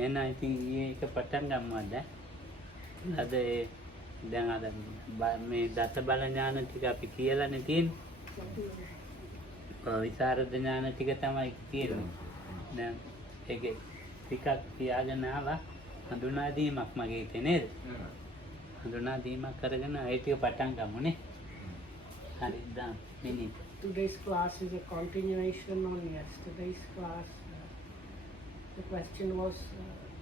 එහෙනම් ඉතින් ඊයේක පටන් ගමුද? අද දැන් අද මේ දස බල ඥාන ටික අපි කියලානේ තියෙන්නේ. විසරද ඥාන ටික තමයි තියෙන්නේ. දැන් ඒකේ ටිකක් තියාගෙන ආවා හඳුනා දීමක් මගේ හිතේ නේද? හඳුනා දීමක් කරගෙන ඒ ටික පටන් ගමුනේ. හරි දැන් මිනිත්. Today's class is a continuation on yesterday's class. The question was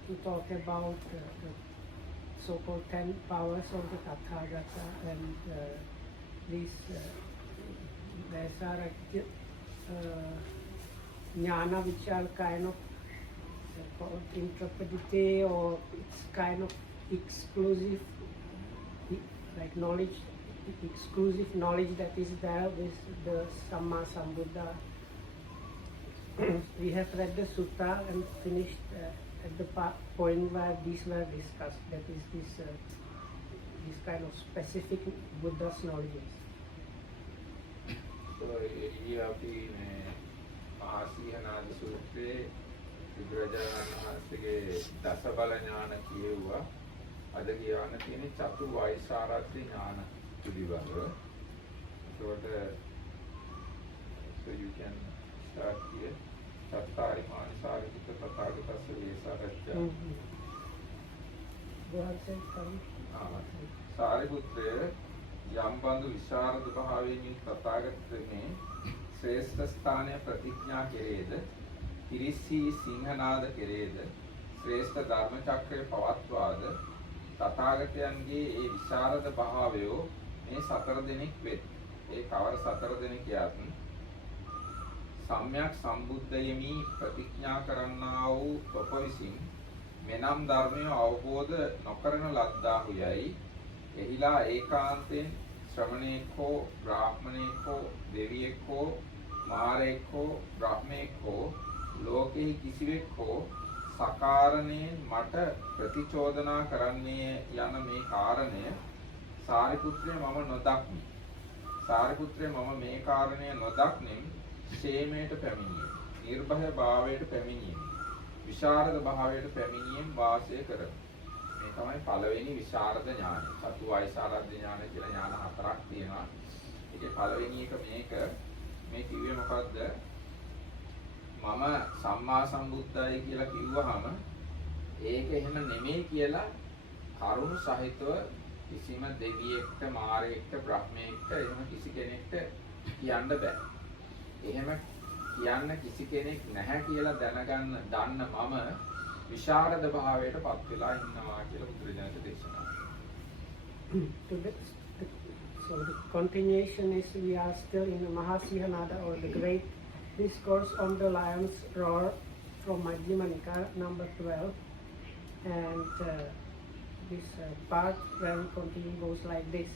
to talk about the so-called 10 powers of the Tathagata, and these there are jnana which are kind of called intrepidity, or it's kind of exclusive, like knowledge, exclusive knowledge that is there with the Samma Sambuddha. We have read the sutta and finished at the point where these were discussed, that is this kind of specific Buddha's knowledges. So here අපි මහාසීහනාද සූත්‍රයේ බුදුරජාණන් වහන්සේගේ දස බල ඥාන කියුවා. අද කියවන්න තියෙන්නේ චතු වෛසාරත්‍රි ඥාන පිළිබඳව. So you can start here. චත්තාරි මානසාරිත තථාගතස්ස වේසාරච්ච. සාරිපුත්‍රය යම් බඳු විශාරද භාවයෙන් තථාගතමේ ශ්‍රේෂ්ඨ ස්ථානය ප්‍රතිඥා කෙරේද, තිරිස්සී සිංහනාද කෙරේද, ශ්‍රේෂ්ඨ ධර්ම චක්‍රය පවත්වාද තථාගතයන්ගේ ඒ විශාරද භාවයෝ මේ සතර දෙනෙක් වෙත්. ඒ කවර සතර දෙනෙකියත් සම්‍යක් සම්බුද්ධයමි ප්‍රතිඥා කරන්නා වූ තොප විසින් මෙනම් ධර්මය අවබෝධ නොකරන ලද්දාහු යයි එහිලා ඒකාන්තයෙන් ශ්‍රමණේක් හෝ බ්‍රාහ්මණේක් හෝ දෙවියෙක් හෝ මාරයෙක් හෝ බ්‍රහ්මයෙක් හෝ ලෝකෙහි කිසිවෙක් හෝ සකාරණයෙන් මට ප්‍රතිචෝදනා කරන්නේ යන මේ කාරණය සාරිපුත්‍රය මම නොදක්මි. සාරිපුත්‍රය මම මේ කාරණය නොදක්නෙම් ക്ഷേමයට පැමිණියේ, නිර්භය භාවයට පැමිණියේ, විශාරද භාවයට පැමිණියෙන් වාසය කරමි. මේ තමයි පළවෙනි විශාරද ඥානය. චතු වෛසාරද ඥාන කියලා ඥාන හතරක් තියෙනවා. ඒකේ පළවෙනි එක මේක. මේ කිව්වේ මොකද්ද? මම සම්මා සම්බුද්ධයි කියලා කිව්වහම ඒක එහෙම නෙමෙයි කියලා කරුණු සහිතව කිසිම දෙවියෙක්ට, මාරයෙක්ට, බ්‍රහ්මයෙක්ට එහෙම කිසි කෙනෙක්ට කියන්න බෑ. එහෙම කියන්න කිසි කෙනෙක් නැහැ කියලා දන්න මම විශාරද භාවයට පත් වෙලා ඉන්නවා කියලා බුදුරජාණන් දේශනා killed. So the continuation is, we are still in the Mahasihanada, or the great discourse on the lion's roar from Majjhima Nikaya number 12, and this part where we continue goes like this.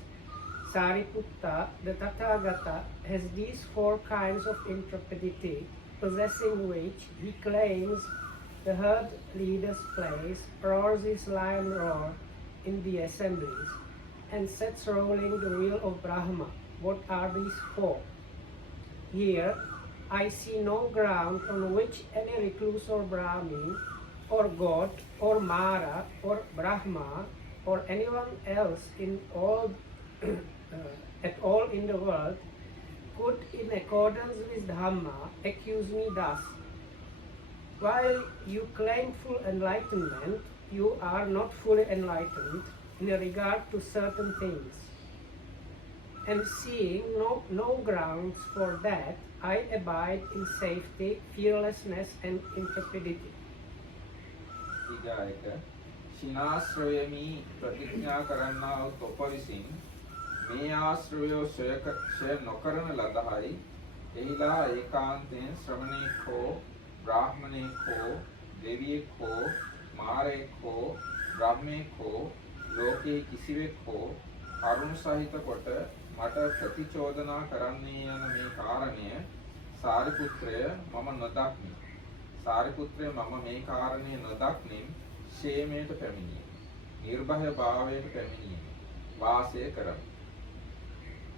Sariputta, the Tathagata, has these 4 kinds of intrepidity, possessing which he claims the herd leader's place, roars his lion roar in the assemblies, and sets rolling the wheel of Brahma. What are these 4? Here, I see no ground on which any recluse or Brahmin, or god, or Mara, or Brahma, or anyone else in all at all in the world could, in accordance with Dhamma, accuse me thus. While you claim full enlightenment, you are not fully enlightened in regard to certain things. And seeing no grounds for that, I abide in safety, fearlessness, and intrepidity. ඊගායක ශිනාශ්‍රයමි ප්‍රතිඥා කරන්නා වූ තොප විසින් මේ ආශ්‍රයෝ ක්ෂය නොකරන ලදහයි එහිලා ඒකාන්තයෙන් ශ්‍රමණේක් හෝ බ්‍රාහ්මණේක් හෝ දෙවියෙක් හෝ මාරයෙක් හෝ බ්‍රහ්මයෙක් හෝ ලෝකයේ කිසිවෙක් හෝ කරුණු සහිත කොට මට ප්‍රතිචෝදනා කරන්නේ යන මේ කාරණය සාරිපුත්‍රය මම නොදක්මි. සාරිපුත්‍රය මම මේ කාරණය නොදක්නින් ക്ഷേමයට පැමිණියේ, නිර්භය භාවයට පැමිණියේ, වාසය කරමි.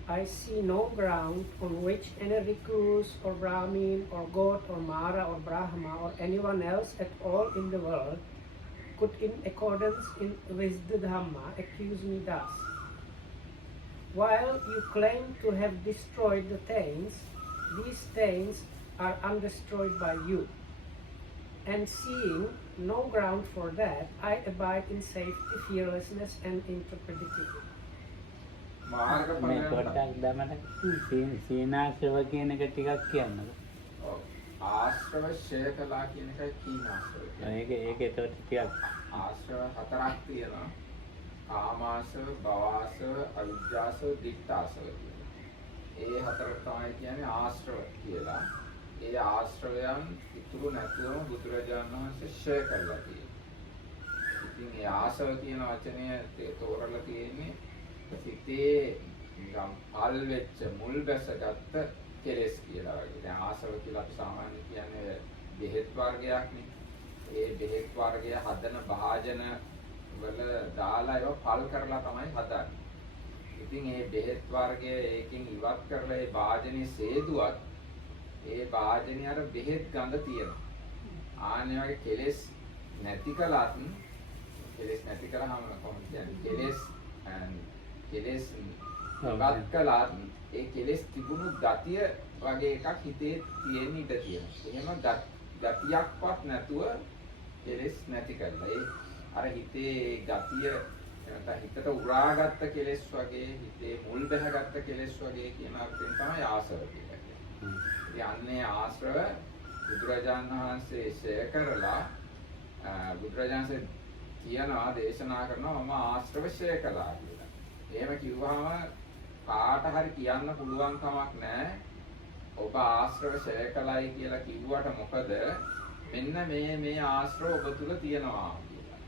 I see no ground on which any recluse or Brahmin or god or Mara or Brahma or anyone else at all in the world could in accordance with the Dhamma accuse me thus. While you claim to have destroyed the taints, these taints are undestroyed by you. And seeing no ground for that, I abide in safety, fearlessness and intrepidity. මේ පොඩ්ඩක් දමන සීනාශ්‍රව කියන එක ටිකක් කියන්නද? ආශ්‍රව ක්ෂය කළා කියන එකයි කීනාශ්‍රව කියන්නේ. ඒක එතකොට ටිකක් ආශ්‍රව හතරක් තියෙනවා. කාමාශ්‍රව, භවආශ්‍රව, අවිජ්ජාශ්‍රව, දිට්ඨාශ්‍රව කියලා. ඒ හතර තමයි කියන්නේ ආශ්‍රව කියලා. ඒ ආශ්‍රවයන් ඉතුරු නැතුවම බුදුරජාණන් වහන්සේ ක්ෂය කළා තියෙනවා. ඉතින් ඒ ආශ්‍රව කියන වචනය තෝරලා තියෙන්නේ සිතේ නිකම් පල් වෙච්ච මුල් බැසගත්ත කෙලෙස් කියලා වගේ. දැන් ආශ්‍රව කියලා අපි සාමාන්‍ය කියන්නේ බෙහෙත් වර්ගයක්නේ. ඒ බෙහෙත් වර්ගය හදන භාජන වල දාලා ඒවා පල් කරලා තමයි හදන්නේ. ඉතින් ඒ බෙහෙත් වර්ගය ඒකෙන් ඉවත් කරලා ඒ භාජනේ සේදුවත් ඒ භාජනේ අර බෙහෙත් ගඳ තියෙනවා. ආන්නේ වගේ කෙලෙස් නැති කළාත් කෙලෙස් නැති කළාම කොහොමද කියන්නේ? කෙලෙස් ඉවත් කළාත් ඒ කෙලෙස් තිබුණු ගතිය වගේ එකක් හිතේ තියෙන්න ඉඩ තියෙනවා. එහෙම ගතියක්වත් නැතුව කෙලෙස් නැති කරලා ඒ අර හිතේ ගතිය නැත්නම් හිතට උරාගත්ත කෙලෙස් වගේ හිතේ මුල් බැහැගත්ත කෙලෙස් වගේ කියන අර්ථයෙන් තමයි ආශ්‍රව කියලා කියන්නේ. යන්නේ ආශ්‍රව බුදුරජාණන් වහන්සේ ක්ෂය කරලා බුදුරජාණන්සේ කියනවා දේශනා කරනවා මම ආශ්‍රව ක්ෂය කළා කියලා. එහෙම කිව්වහම කාට හරි කියන්න පුළුවන් කමක් නැහැ. ඔබ ආශ්‍රව ක්ෂය කළයි කියලා කිව්වට මොකද මෙන්න මේ ආශ්‍රව ඔබ තුල තියෙනවා කියලා.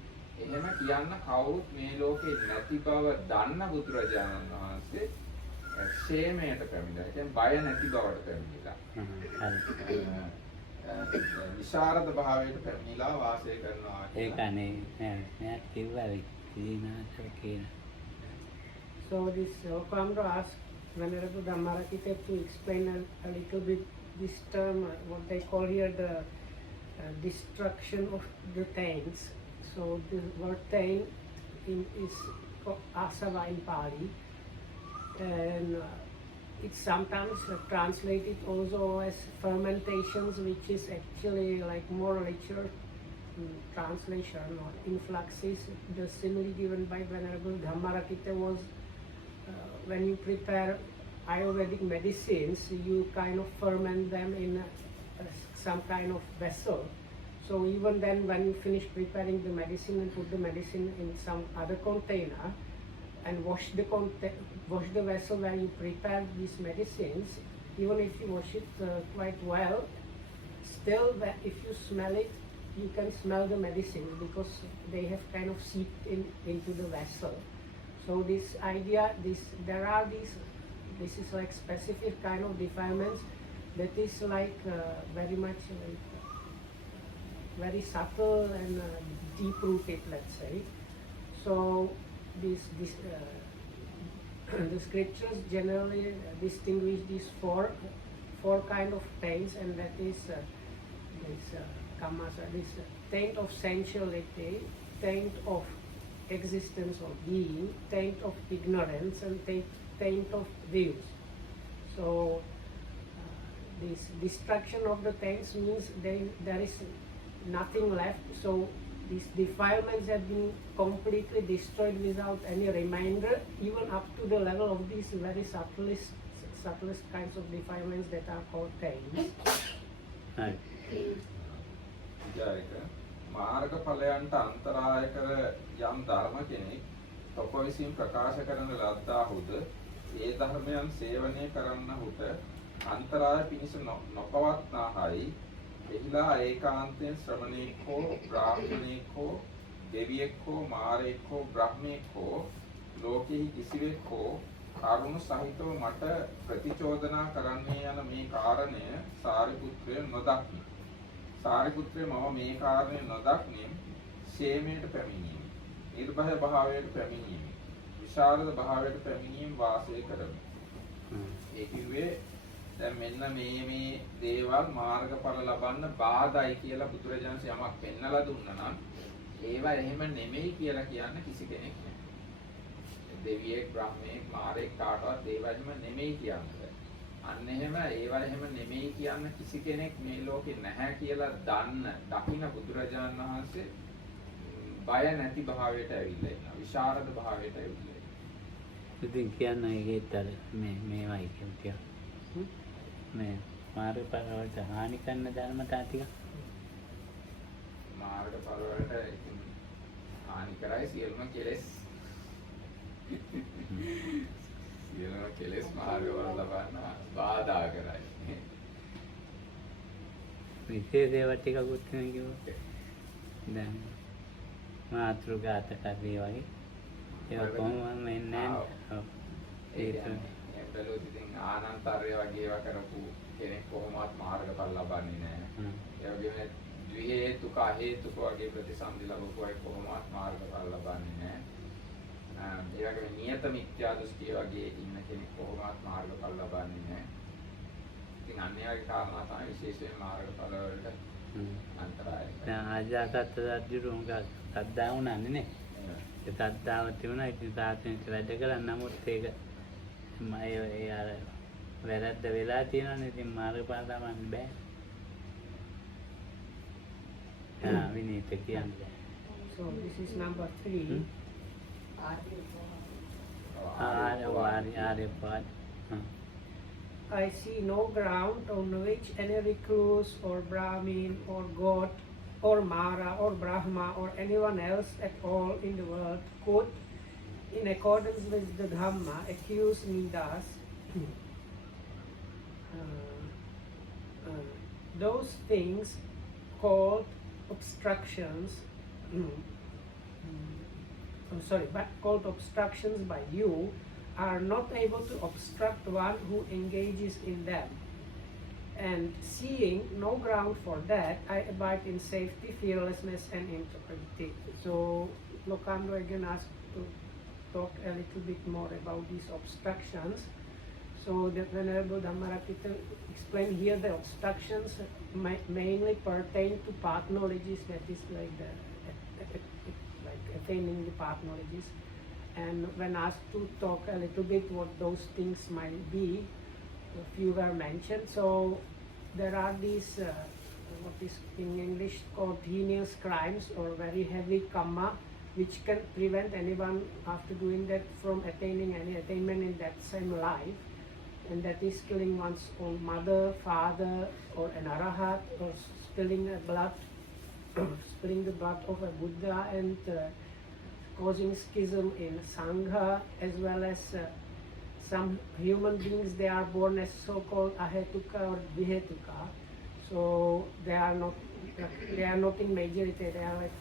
එහෙම කියන්න කවුරුත් මේ ලෝකේ නැති බව දන්න බුදුරජාණන් වහන්සේ ക്ഷേමයට පැමිණලා. ඒ කියන්නේ බය නැති බවට පැමිණලා. විශාරද භාවයට පැමිණලා වාසය කරනවා. ඒකනේ නෑ කිව්වා සීනාශ්‍රව කියන. So this Okamra asked Venerable Dhammarakita to explain a little bit this term, what they call here the destruction of the taints. So the word taint is called asava in Pali, and it's sometimes translated also as fermentations, which is actually like more richer translation or influxes. The simile given by Venerable Dhammarakita was when you prepare Ayurvedic medicines, you kind of ferment them in some kind of vessel. So even then, when you finish preparing the medicine and put the medicine in some other container and wash the vessel where you prepare these medicines, even if you wash it quite well, still if you smell it, you can smell the medicine because they have kind of seeped into the vessel. So this idea, this is like specific kind of defilements that is like very much like very subtle and deep rooted, let's say. So the scriptures generally distinguish these four kind of taints, and that is this taint of sensuality, taint of existence of being, taint of ignorance, and taint of views. So this destruction of the taints means there is nothing left. So these defilements have been completely destroyed without any remainder, even up to the level of these very subtlest kinds of defilements that are called taints. මාර්ගඵලයන්ට අන්තරාය කර යම් ධර්ම කෙනෙක් තොප විසින් ප්‍රකාශ කරන ලද්දාහුද ඒ ධර්මයන් සේවනය කරන්නහුට අන්තරාය පිණිස නොපවත්නාහයි එහිලා ඒකාන්තයෙන් ශ්‍රමණේක් හෝ බ්‍රාහ්මණේක් හෝ දෙවියෙක් හෝ මාරයෙක් හෝ බ්‍රහ්මයෙක් හෝ ලෝකෙහි කිසිවෙක් හෝ කරුණු සහිතව මට ප්‍රතිචෝදනා කරන්නේ යන මේ කාරණය සාරිපුත්‍රය නොදක්නි. සාරිපුත්‍රය මම මේ කාරණය නොදක්නින් ക്ഷേමයට පැමිණීම, නිර්භය භාවයට පැමිණීම, විශාරද භාවයට පැමිණීම වාසය කරමි. ඒ කිව්වේ දැන් මෙන්න මේ දේවල් මාර්ගඵල ලබන්න බාධායි කියලා බුදුරජාණන් යමක් පෙන්නලා දුන්නා නම් ඒවා එහෙම නෙමෙයි කියලා කියන්න කිසි කෙනෙක් නැහැ. දෙවියෙක්, බ්‍රහ්මයෙක්, මාරයෙක් කාටවත් ඒවා එහෙම නෙමෙයි කියන්නේ. අන්න එහෙම ඒවා එහෙම නෙමෙයි කියන්න කිසි කෙනෙක් මේ ලෝකේ නැහැ කියලා දකින බුදුරජාණන් වහන්සේ බය නැති භාවයට ඇවිල්ලා ඉන්නවා. විශාරද භාවයට ඇවිල්ලා ඉන්නවා. ඉතින් කියන්න ඒකෙත් අර මේවයි කියන්නේ. මේ මාර්ගඵල වලට හානි කරන ධර්මතා ටික මාර්ගඵල වලට ඉතින් හානි කරයි සියලුම කෙලෙස්. සියලුම කෙලෙස් මාර්ගවල ලබන්න බාධා කරයි. විශේෂ ඒවා ටිකකුත් නේ කිව්වා. දැන් මාතෘගත කරේ වගේ ඒවා කොහොමද වෙන්නේ නැහැ. ඒක බැලුවොත් ඉතින් ආනන්තරය වගේ ඒවා කරපු කෙනෙක් කොහොමවත් මාර්ගඵල ලබන්නේ නැහැ. ඒ වගේම ද්වි හේතුක හේතුක වගේ ප්‍රතිසන්දි ලැබුවා අය කොහොමවත් මාර්ගඵල ලබන්නේ නැහැ. ඒ වගේම නියත මිත්‍යා දෘෂ්ටිය වගේ ඉන්න කෙනෙක් කොහොමවත් මාර්ගඵල ලබන්නේ නැහැ. ඉතින් අන්‍යයන්ගේ කාරණා තමයි විශේෂයෙන් මාර්ගඵල වලට අන්තරායයි. දැන් ආජාසත් රජු උංගක් සද්දා වුණානේ නේ. ඒ සද්දාව තිබුණා ඉතින් තාත්තෙන්ට වැඩ කළා නමුත් ඒක මම ඒ අර වැරද්ද වෙලා තියෙනවානේ ඉතින් මාර්ගඵල ලබන්න බෑ. විනීත කියන්නේ. So this is number 3. I see no ground on which any recluse or Brahmin or God or Mara or Brahma or anyone else at all in the world could, in accordance with the Dhamma, accuse me thus. Those things called obstructions, called obstructions by you, are not able to obstruct one who engages in them. And seeing no ground for that, I abide in safety, fearlessness, and integrity. So, Lokando again asked to talk a little bit more about these obstructions. So, the Venerable Dhammarakita explained here the obstructions mainly pertain to path knowledges, that is like attaining the path knowledges. And when asked to talk a little bit what those things might be, a few were mentioned. So there are these, what is in English called heinous crimes or very heavy karma, which can prevent anyone after doing that from attaining any attainment in that same life. And that is killing one's own mother, father, or an arahat, or spilling the blood of a Buddha, and causing schism in Sangha, as well as some human beings, they are born as so-called ahetuka or vihetuka. So they are not in majority, they are like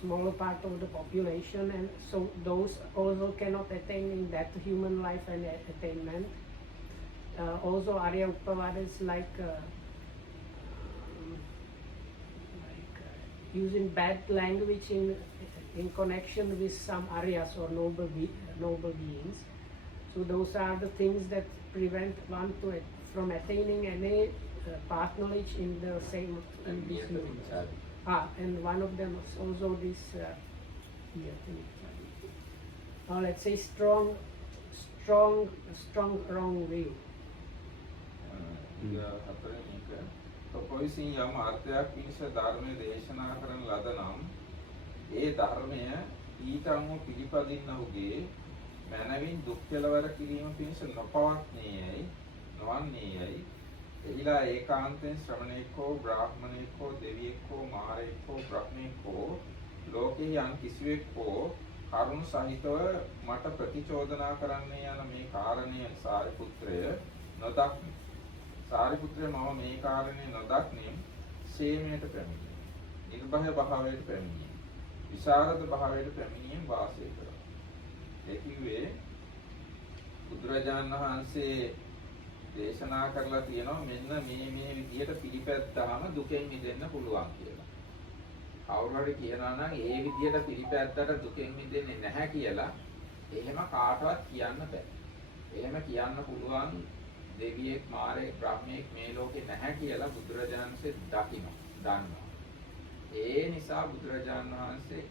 smaller part of the population, and so those also cannot attain in that human life and attainment. Also Arya Uppavadas like using bad language in connection with some Aryas or noble beings. So those are the things that prevent one from attaining any path knowledge in the same in this universe. And one of them is also this let's say strong wrong view. තොපවිසින් යම් අර්ථයක් පිණිස ධර්මයේ දේශනා කරන ලද නම් ඒ ධර්මය ඊට අනුව පිළිපදින්නහුගේ මනවින් දුක් කෙලවර කිරීම පිණිස නොවන්නේයයි එහිලා ඒකාන්තයෙන් ශ්‍රමණේක හෝ බ්‍රාහ්මණේක හෝ දෙවියෙක් හෝ මාරයෙක් හෝ බ්‍රහ්මයෙක් හෝ ලෝකේ යම් කිසිවෙක් හෝ කරුණ සහිතව මට ප්‍රතිචෝදනා කරන්නේ යන මේ කාරණය සාරිපුත්‍රය නොදක්නි. සාරිපුත්‍රය මම මේ කාරණේ නොදක්නින් සේමයට පැමිණියේ. නිර්භය භාවයට පැමිණියේ. විශාරද භාවයට පැමිණියෙන් වාසය කරා. ඒ කිව්වේ බුදුරජාණන් වහන්සේ දේශනා කරලා තියෙනවා මෙන්න මේ විදියට පිළිපැද්දාම දුකෙන් මිදෙන්න පුළුවන් කියලා. කවුරු හරි කියනවා නම් ඒ විදියට පිළිපැද්දට දුකෙන් මිදෙන්නේ නැහැ කියලා එහෙම කාටවත් කියන්න බෑ. එහෙම කියන්න පුළුවන් දෙවියෙක් මාරයෙක් බ්‍රහ්මයෙක් මේ ලෝකේ නැහැ කියලා බුදුරජාණන් වහන්සේ දන්නවා. ඒ නිසා බුදුරජාණන් වහන්සේ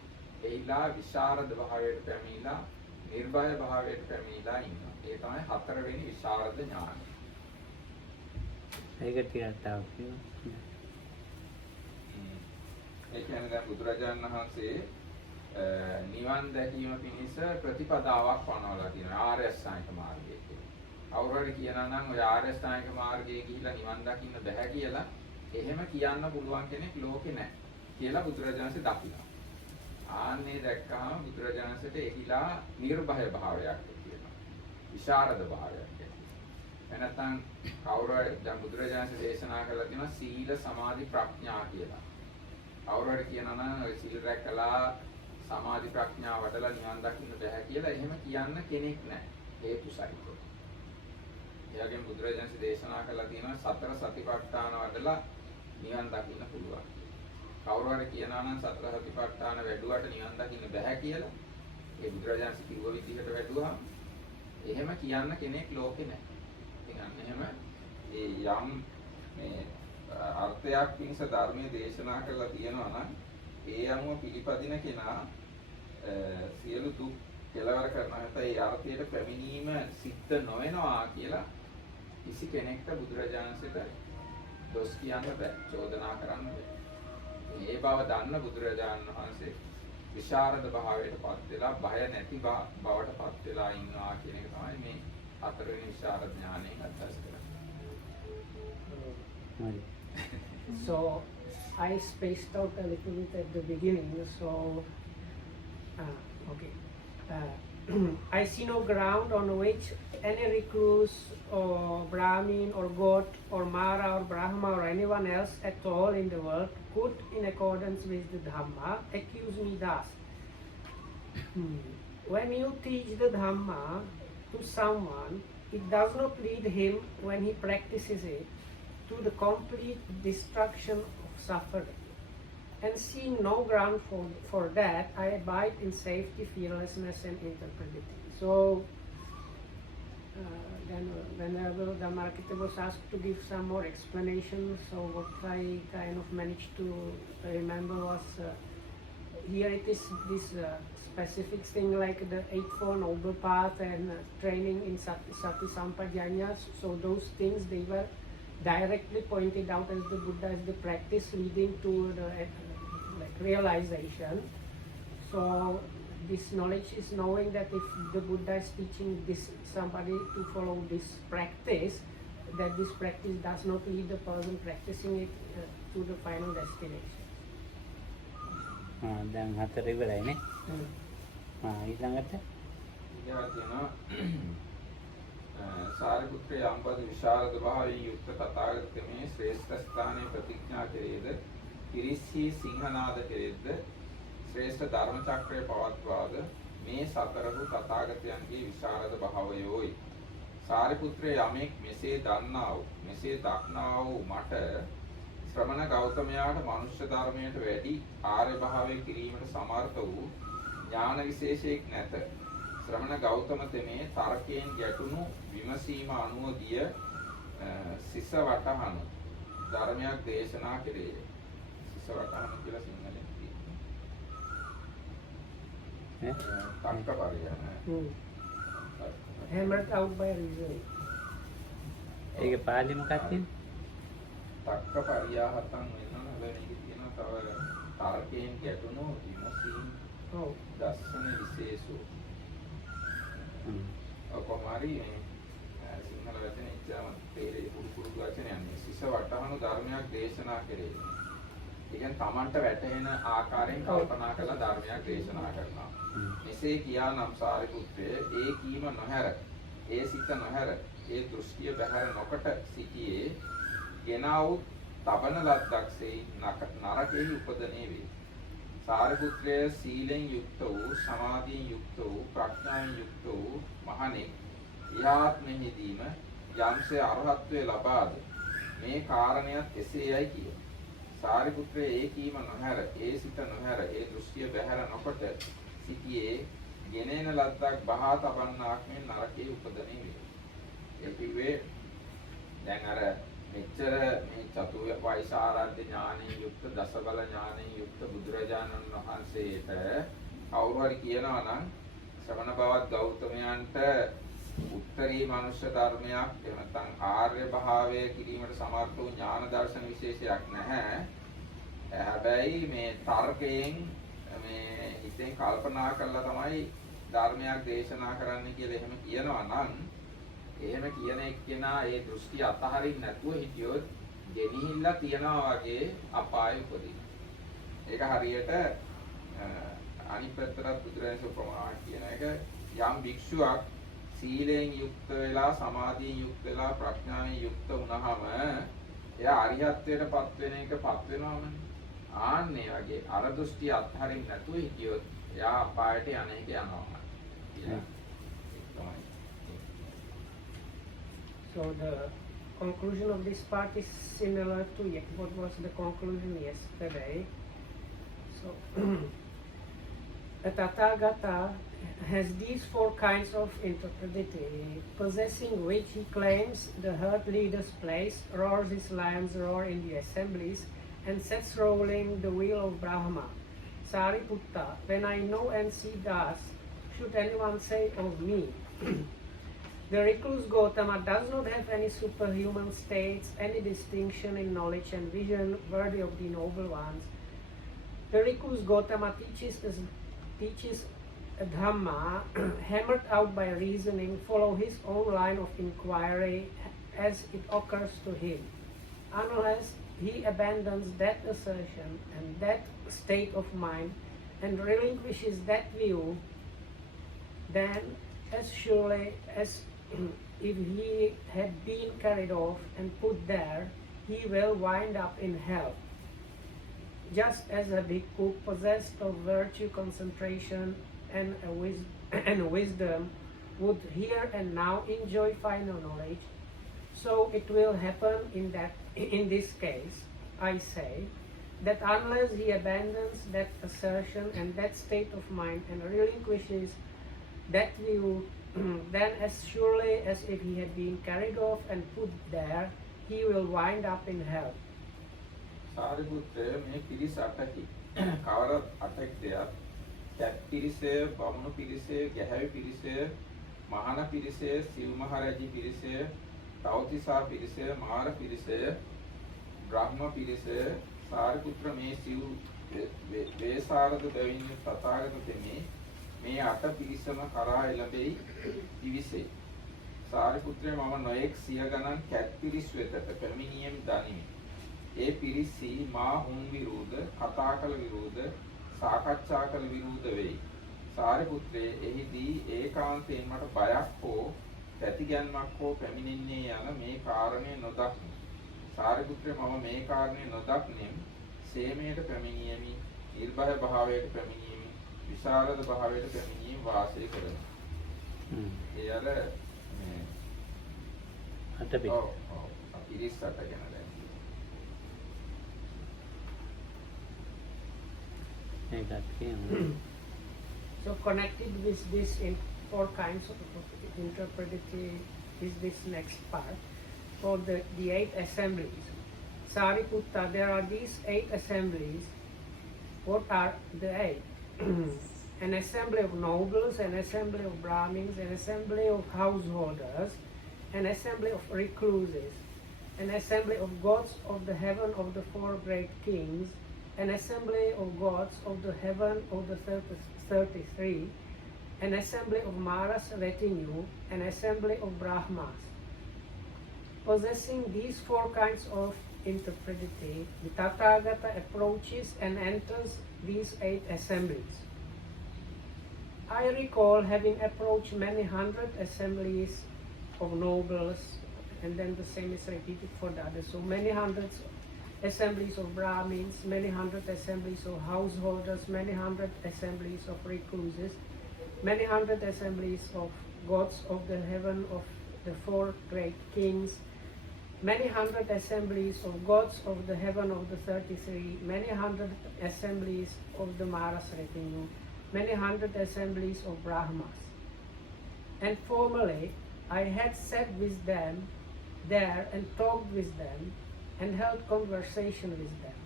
එහිලා විශාරද භාවයට පැමිණලා නිර්භය භාවයට පැමිණලා ඉන්නවා. ඒ තමයි හතරවෙනි විශාරද ඥානය. ඒක ටිකක් තව කියන්න. ඒ කියන්නේ දැන් බුදුරජාණන් වහන්සේ නිවන් දැකීම පිණිස ප්‍රතිපදාවක් පනවලා තියෙනවා ආර්ය අෂ්ටාංගික මාර්ගය කියලා. කවුරු හරි කියනවා නම් ඔය ආර්ය අෂ්ටාංගික මාර්ගයේ ගිහිලා නිවන් දකින්න බෑ කියලා එහෙම කියන්න පුළුවන් කෙනෙක් ලෝකේ නැහැ කියලා බුදුරජාණන්සේ දකිනවා. ආන්නේ දැක්කම බුදුරජාණන්සේට එහිලා නිර්භය භාවයක් තියෙනවා. විශාරද භාවයක් තියෙනවා. එනතන් කවුරු හරි දැන් බුදුරජාණන්සේ දේශනා කරලා තියෙනවා සීල සමාධි ප්‍රඥා කියලා. කවුරු හරි කියනවා නම් ඔය සීල රැකලා සමාධි ප්‍රඥා වඩලා නිවන් දකින්න බෑ කියලා එහෙම කියන්න කෙනෙක් නැහැ. හේතු සහිතව. එයාගෙන් බුදුරජාණන්සේ දේශනා කරලා තියෙනවා සතර සතිපට්ඨාන වඩලා නිවන් දකින්න පුළුවන්. කවුරු හරි කියනවා නම් සතර සතිපට්ඨාන වැඩුවට නිවන් දකින්න බෑ කියලා ඒ බුදුරජාණන්සේ කිව්ව විදිහට වැඩුවා එහෙම කියන්න කෙනෙක් ලෝකේ නැහැ. ඉතින් එහෙම ඒ යම් මේ අර්ථයක් පිණිස ධර්මයේ දේශනා කරලා තියෙනවා නම් ඒ අනුව පිළිපදින කෙනා සියලු දුක් කෙලවර කරනවා. නැත්නම් ඒ අර්ථයට පැමිණීම සිද්ධ නොවෙනවා කියලා කිසි කෙනෙක්ට බුදුරජාණන්සේට දොස් කියන්න බෑ, චෝදනා කරන්න බෑ. මේ බව දන්න බුදුරජාණන් වහන්සේ විශාරද භාවයට පත් වෙලා බය නැති බවට පත් වෙලා ඉන්නවා කියන එක තමයි මේ හතරවෙනි විශාරද ඥානයෙන් අදහස් කරන්නේ. So I spaced out a little bit at the beginning, so okay. I see no ground on which any recluse or Brahmin or God or Mara or Brahma or anyone else at all in the world could, in accordance with the Dhamma, accuse me thus. When you teach the Dhamma to someone, it does not lead him, when he practices it, to the complete destruction of suffering. And seeing no ground for that, I abide in safety, fearlessness and integrity. So, then whenever Dhammarakita was asked to give some more explanation, so what I kind of managed to remember was, here it is this specific thing like the Eightfold Noble Path and training in Sati Sampajanya. So those things, they were directly pointed out as the Buddha as the practice leading to the realization. So this knowledge is knowing that if the Buddha is teaching this somebody to follow this practice, that this practice does not lead the person practicing it to the final destination. දැන් හතර ඉවරයිනේ. ඊළඟට සාරිපුත්‍රය අම්බද විශාරද භාවයෙන් යුක්ත තථාගතමේ ශ්‍රේෂ්ඨ ස්ථානයේ ප්‍රතිඥා කෙරේද පිරිස්සී සිංහනාද කෙරෙද්ද ශ්‍රේෂ්ඨ ධර්ම චක්‍රය පවත්වාද මේ සතරහු තථාගතයන්ගේ විශාරද භාවයෝයි. සාරිපුත්‍රය යමෙක් මෙසේ දන්නා වූ මෙසේ දක්නා වූ මට ශ්‍රමණ ගෞතමයාට මනුෂ්‍ය ධර්මයට වැඩි ආර්ය භාවය කිරීමට සමර්ථ වූ ඥාන විශේෂයක් නැත. ශ්‍රමණ ගෞතම තෙමේ තර්කයෙන් ගැටුණු විමසීම අනුව ගිය සිස වටහනු ධර්මයක් දේශනා කෙරේ. සිස වටහනු කියලා සිංහලෙන් කියනවා. තර්ක පරිහරණය. Hammered out by reasoning. ඒක පාලි මොකක්ද කියන්නේ? තර්ක පරියාහතන් වෙනවා. හැබැයි මේක කියනවා තව තර්කයෙන් ගැටුණු විමසීම දර්ශන විශේෂෝ. කොමාරි සිංහල වචනේ ඉච්ඡාම තේරෙයි පුරුදු වචනයන්නේ සිස වටහනු ධර්මයක් දේශනා කෙරේ. ඒ කියන්නේ Tamanට වැටහෙන ආකාරයෙන් කල්පනා කරලා ධර්මයක් දේශනා කරනවා. මෙසේ කියානම් සාරිපුත්‍රය ඒ කීම නොහැර ඒ සිත නොහැර ඒ දෘෂ්ටිය බැහැර නොකොට සිටියේ ගෙනා වූ තබන ලද්දක්සේ නරකෙහි උපදනේ වේ. සාරිපුත්‍රය සීලෙන් යුක්ත වූ සමාධියෙන් යුක්ත වූ ප්‍රඥාවෙන් යුක්ත වූ මහණෙක් යාත්මෙහිදීම යම්සේ අරහත්ත්වයේ ලබාද මේ කාරණයක් එසේයයි කිය. සාරිපුත්‍රය ඒ කීම නොහැර ඒ සිත නොහැර ඒ දෘෂ්ටිය බැහැර නොකොට සිටියේ ගෙනෙන ලද්දක් බහා තබන්නාක් මෙන් නරකයේ උපදනේ වේ. ඒ කිව්වේ දැන් අර මෙච්චර මේ චතු වෛශාරද්‍ය ඥානයෙන් යුක්ත දසබල ඥානයෙන් යුක්ත බුදුරජාණන් වහන්සේට කවුරු හරි කියනවා නම් ශ්‍රමණ බවත් ගෞතමයන්ට උත්තරී මනුෂ්‍ය ධර්මයක් එහෙම නැත්නම් ආර්ය භාවය කිරීමට සමර්ථ වූ ඥාන දර්ශන විශේෂයක් නැහැ. හැබැයි මේ තර්කයෙන් මේ හිතෙන් කල්පනා කරලා තමයි ධර්මයක් දේශනා කරන්න කියලා එහෙම කියනවා නම් එහෙම කියන එක්කෙනා ඒ දෘෂ්ටි අතහරින්න නැතුව හිටියොත් ගෙනිහිල්ලා තියනවා වගේ අපාය උපදින. ඒක හරියට අනිත් පැත්තට බුදුරජාණන් උපමාවක් කියන එක යම් භික්ෂුවක් සීලයෙන් යුක්ත වෙලා සමාධියෙන් යුක්ත වෙලා ප්‍රඥාවෙන් යුක්ත වුණාම එයා අරිහත්ත්වයට පත් වෙන එකපත් වෙනවමනේ. ආන්නේ වගේ අර දෘෂ්ටි අත්හරින්න නැතුව හිටියොත් එයා අපායට යන එක යනවා. So the conclusion of this part is similar to what was the conclusion yesterday. So the Tathagata has these four kinds of interpretation, possessing which he claims the herd leader's place, roars his lion's roar in the assemblies, and sets rolling the wheel of Brahma. Sariputta, when I know and see thus, should anyone say of me, the recluse Gautama does not have any superhuman states, any distinction in knowledge and vision worthy of the noble ones. The recluse Gautama teaches a Dhamma hammered out by reasoning, follow his own line of inquiry as it occurs to him. Unless he abandons that assertion and that state of mind and relinquishes that view, then as surely as if he had been carried off and put there, he will wind up in hell. Just as a bhikkhu possessed of virtue, concentration, and wisdom would here and now enjoy final knowledge, so it will happen in this case, I say, that unless he abandons that assertion and that state of mind and relinquishes that view, then as surely as if he had been carried off and put there, he will wind up in hell. සාරිපුත්‍රය මේ පිරිස අටකි. කවර අටක් දෙයක් කැත් පිරිසය, බමුණු පිරිසය, ගැහැවි පිරිසය, මහාන පිරිසය, සිව් මහරජි පිරිසය, තවතිසා පිරිසය, මාර පිරිසය, බ්‍රහ්ම පිරිසය, සාරිපුත්‍ර මේ සිව් වේසාරද දෙවියන් තථාගත තෙමේ මේ අට පිරිසම කරා එළඹෙයි පිවිසේ. සාරිපුත්‍රය මම නොඑක් සිය ගණන් කැත් පිරිස් වෙතට පැමිණියෙම් දනිමි. ඒ පිරිසි මා හුන් විරුද්ධ, කතා කළ විරුද්ධ, සාකච්ඡා කළ විරුද්ධ වෙයි. සාරිපුත්‍රය එහිදී ඒකාන්තයෙන් මට බයක් හෝ පැතිගැන්මක් හෝ පැමිණෙන්නේ යන මේ කාරණය නොදක්මි. සාරිපුත්‍රය මම මේ කාරණය නොදක්නෙම් සේමයට පැමිණියෙමි, නිර්භය භාවයට පැමිණියෙමි, විශාරද භාවයට පැමිණියෙමි වාසය කරමි. ඒ අර මේ අටපි. පිරිස් අට ගැන දැන් So connected with this in four kinds of interpretation is this next part. For the 8 assemblies. Sariputta, there are these 8 assemblies. What are the 8? An assembly of nobles, an assembly of Brahmins, an assembly of householders, an assembly of recluses, an assembly of gods of the heaven of the 4 great kings, an assembly of gods of the heaven of the 33, an assembly of Mara's retinue, an assembly of Brahmas. Possessing these 4 kinds of interpretation, the Tathagata approaches and enters these 8 assemblies. I recall having approached many hundred assemblies of nobles, and then the same is repeated for the others. So many hundreds assemblies of Brahmins, many hundred assemblies of householders, many hundred assemblies of recluses, many hundred assemblies of gods of the heaven of the 4 great kings, many hundred assemblies of gods of the heaven of the 33, many hundred assemblies of the Mara's retinue, many hundred assemblies of Brahmas. And formerly I had sat with them there and talked with them and held conversation with them.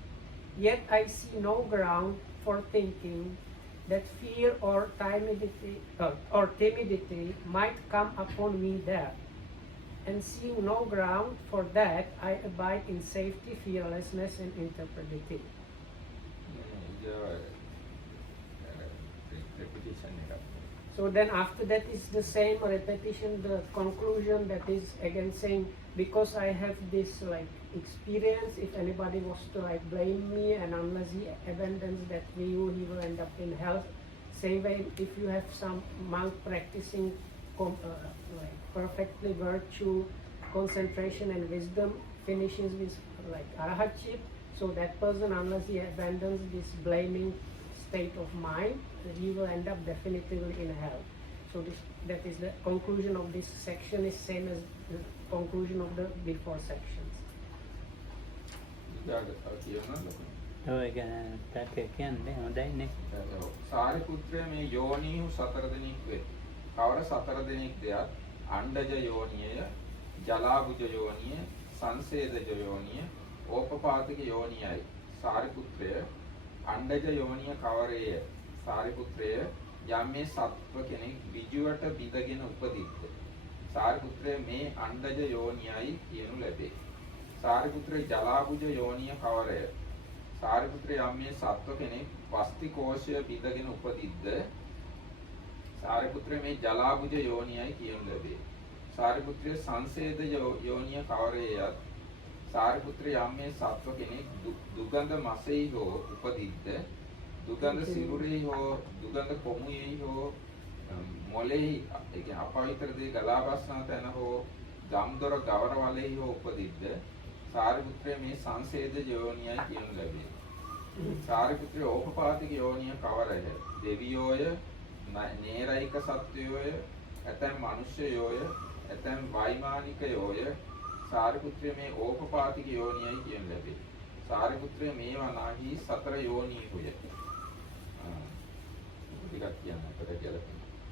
Yet I see no ground for thinking that fear or timidity might come upon me there. And seeing no ground for that, I abide in safety, fearlessness, and intrepidity. repetition එක. So then after that is the same repetition, the conclusion that is again saying, because I have this like experience, if anybody was to like blame me and unless he abandons that view, he will end up in hell. Same way, if you have some monk practicing like perfectly virtue, concentration and wisdom, finishes with like arahatship, so that person, unless he abandons this blaming state of mind, he will end up definitively in hell. So that is the conclusion of this section, is same as the conclusion of the before sections. ඔය ගැන තාත්තේ කියන්නේ හොඳයිනේ. සාරිපුත්‍රය මේ යෝනිහු 4 දෙනෙක් වේ. කවර 4 දෙනෙක් දෙයක් අණ්ඩජ යෝනිය, ජලාබුජ යෝනිය, සංසේදජ යෝනිය, ඕපපාතික යෝනියයි. සාරිපුත්‍රය අණ්ඩජ යෝනිය කවරේය? සාරිපුත්‍රය යම් මේ සත්ව කෙනෙක් විජුවට බිඳගෙන උපදිද්ද. සාරිපුත්‍රය මේ අණ්ඩජ යෝනියයි කියනු ලැබේ. සාරිපුත්‍රය ජලාබුජ යෝනිය කවරය? සාරිපුත්‍රය යම් මේ සත්ව කෙනෙක් වස්ති කෝෂය බිඳගෙන උපදිද්ද. සාරිපුත්‍රය මේ ජලාබුජ යෝනියයි කියනු ලැබේ. සාරිපුත්‍රය සංසේද යෝනිය කවරේයත්? සාරිපුත්‍රය යම් මේ සත්ව කෙනෙක් දුගඳ මසෙහි හෝ උපදිද්ද. දුගඳ සිරුරෙහි හෝ දුගඳ කොමුයෙහි හෝ මොලෙහි ඒ කියන්නේ අපවිත්‍ර දේ ගලා බස්නා තැන හෝ ගම්දොර ගවර වලෙහි හෝ උපදිද්ද. සාරිපුත්‍රය මේ සංසේද යෝනියයි කියනු ලැබේ. සාරිපුත්‍රය ඕපපාතික යෝනිය කවරය? දෙවියෝය, නේරයික සත්වයෝය, ඇතැම් මනුෂ්‍යයෝය, ඇතැම් වෛමානිකයෝය. සාරිපුත්‍රය මේ ඕපපාතික යෝනියයි කියනු ලැබේ. සාරිපුත්‍රය මේ වනාහි 4 යෝනීහුය. ටිකක් කියන්නකට කියලා.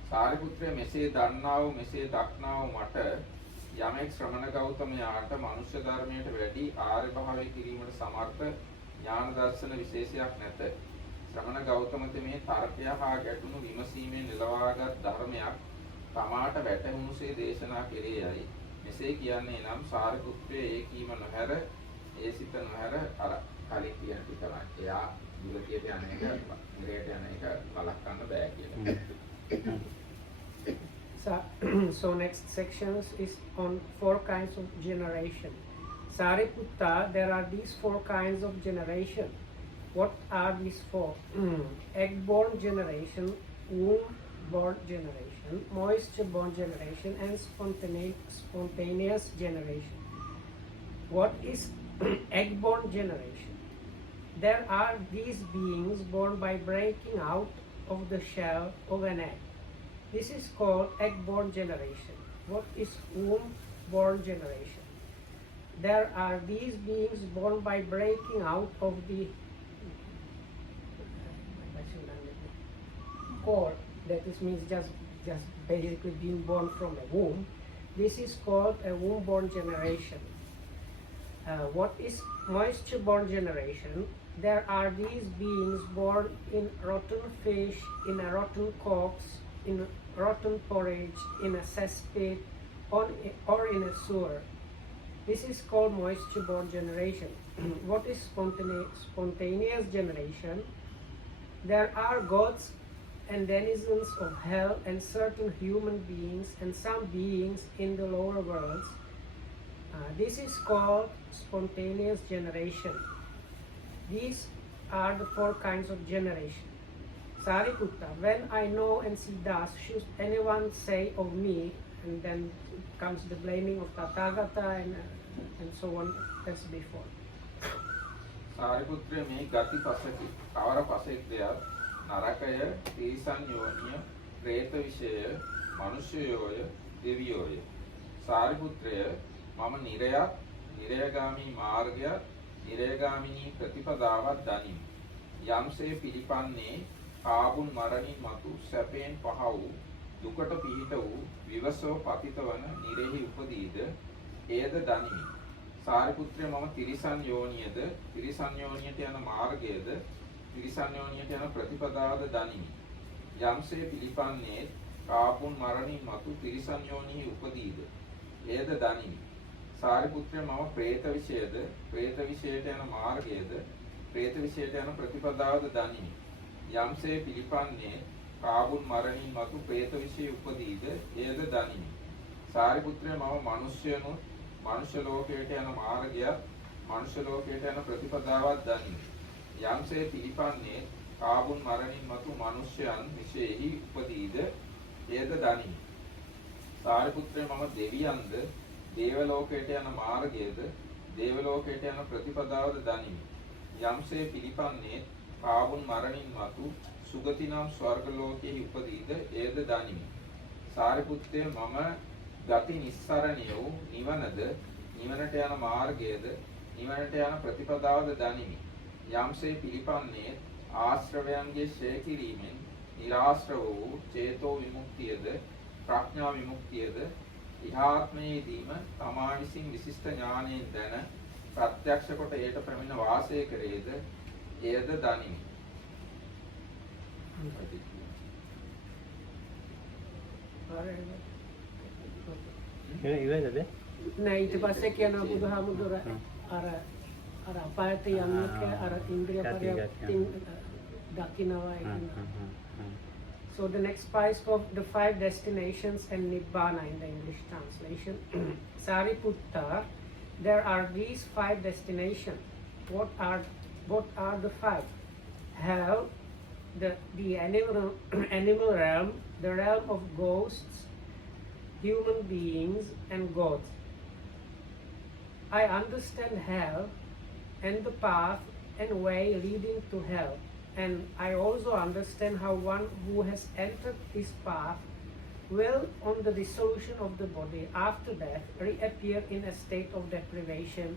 සාරිපුත්‍රය මෙසේ දන්නා වූ මෙසේ දක්නා වූ මට යමෙක් ශ්‍රමණ ගෞතමයාට මනුෂ්‍ය ධර්මයට වැඩි ආර්ය භාවය කිරීමට සමර්ථ ඥාන දර්ශන විශේෂයක් නැත. ශ්‍රමණ ගෞතමතමේ තර්කය හා ගැටුණු විමසීමෙන් නිලවාගත් ධර්මයක් තමාට වැටහුණුසේ දේශනා කෙරේයයි. මෙසේ කියන්නේ නම් සාරිපුත්‍රය ඒ කීම නොහැර ඒ සිත නොහැර අර කලින් කියන ටිකමයි. එයා දුරතියට යන එක නිරයට යන එක වළක්වන්න බෑ කියලා. So next sections is on 4 kinds of generation. Sariputta, there are these 4 kinds of generation. What are these 4? Egg-born generation, womb-born generation, moisture-born generation, and spontaneous generation. What is egg-born generation? There are these beings born by breaking out of the shell of an egg. This is called egg-born generation. What is womb-born generation? There are these beings born by breaking out of the core. That is means just basically being born from a womb. This is called a womb-born generation. What is moisture-born generation? There are these beings born in rotten fish, in a rotten corpse, in rotten porridge, in a cesspit, or in a sewer. This is called moisture-born generation. What is spontaneous generation? There are gods and denizens of hell and certain human beings and some beings in the lower worlds. This is called spontaneous generation. These are the 4 kinds of generation. Sariputta, when I know and see thus, should anyone say of me, and then comes the blaming of Tathagata and so on as before. සාරිපුත්‍රය මේ ගති පසකි. කවර පසෙක් දෙයක් නරකය, තීසන් යෝනිය, പ്രേත විෂය, මනුෂ්‍යයෝය, දෙවියෝය. සාරිපුත්‍රය මම නිරයක්, නිරයගාමී මාර්ගයක්, නිරයගාමිනී ප්‍රතිපදාවක් දනිමි. යම්සේ පිළිපන්නේ ආබුන් මරණින් මතු සැපයෙන් පහ වූ දුකට පිහිට වූ විවසෝ පතිත වන නිරෙහි උපදීද එයද දනිමි. සාරිපුත්‍රය මම තිරිසන් යෝනියද, තිරිසන් යෝනියට යන මාර්ගයද, තිරිසන් යෝනියට යන ප්‍රතිපදාවද දනිමි. යම්සේ පිළිපන්නේ කාපුන් මරණින් මතු තිරිසන් යෝනිහි උපදීද එයද දනිමි. සාරිපුත්‍රය මම പ്രേත විශේෂද പ്രേත විශේෂයට යන මාර්ගයේද പ്രേත විශේෂයට යන ප්‍රතිපදාවද දනිමි. යම්සේ පිළිපන්නේ කාපුන් මරණින් මතු പ്രേත විශේෂ උපදීද එයද දනිමි. සාරිපුත්‍රය මම මිනිස්යනොත් මනුෂ්‍ය ලෝකයට යන මාර්ගයත් මනුෂ්‍ය ලෝකයට යන ප්‍රතිපදාවත් දනිමි. යම්සේ පිළිපන්නේ කාබුන් මරණින් මතු මනුෂ්‍යයන් විශේෂෙහි උපදීද එයද දනිමි. සාරිපුත්‍රය මම දෙවියන්ද දේව ලෝකයට යන මාර්ගයේද දේව ලෝකයට යන ප්‍රතිපදාවද දනිමි. යම්සේ පිළිපන්නේ කාබුන් මරණින් මතු සුගති නම් ස්වර්ග ලෝකයෙහි උපදීද එයද දනිමි. සාරිපුත්‍රය මම ගති නිස්සරණිය වූ නිවනද නිවනට යන මාර්ගයේද නිවනට යන ප්‍රතිපදාවද දනිමි. යම්සේ පිළිපන්නේ ආශ්‍රවයන්ගේ ඡය කිරීමෙන් නිරාශ්‍රව වූ චේතෝ විමුක්තියද ප්‍රඥා විමුක්තියද ඉහාත්මයේදීම තමා විසින් විශිෂ්ට ඥානයෙන් දැන ප්‍රත්‍යක්ෂ කොට ඒට ප්‍රමින වාසය කරේද එයද දනිමි. ඉවරද? නෑ ඊට පස්සේ කියනවා බුදුහාමුදුර අර අපායට යන්නක අර ඉන්ද්‍රිය පරියප්තින් දකින්නවා කියන. So the next five of the 5 destinations and Nibbana in the English translation. Sariputta, there are these 5 destinations. What are the 5? Hell, the animal realm, the realm of ghosts, human beings and gods. I understand hell and the path and way leading to hell. And I also understand how one who has entered this path will, on the dissolution of the body after death, reappear in a state of deprivation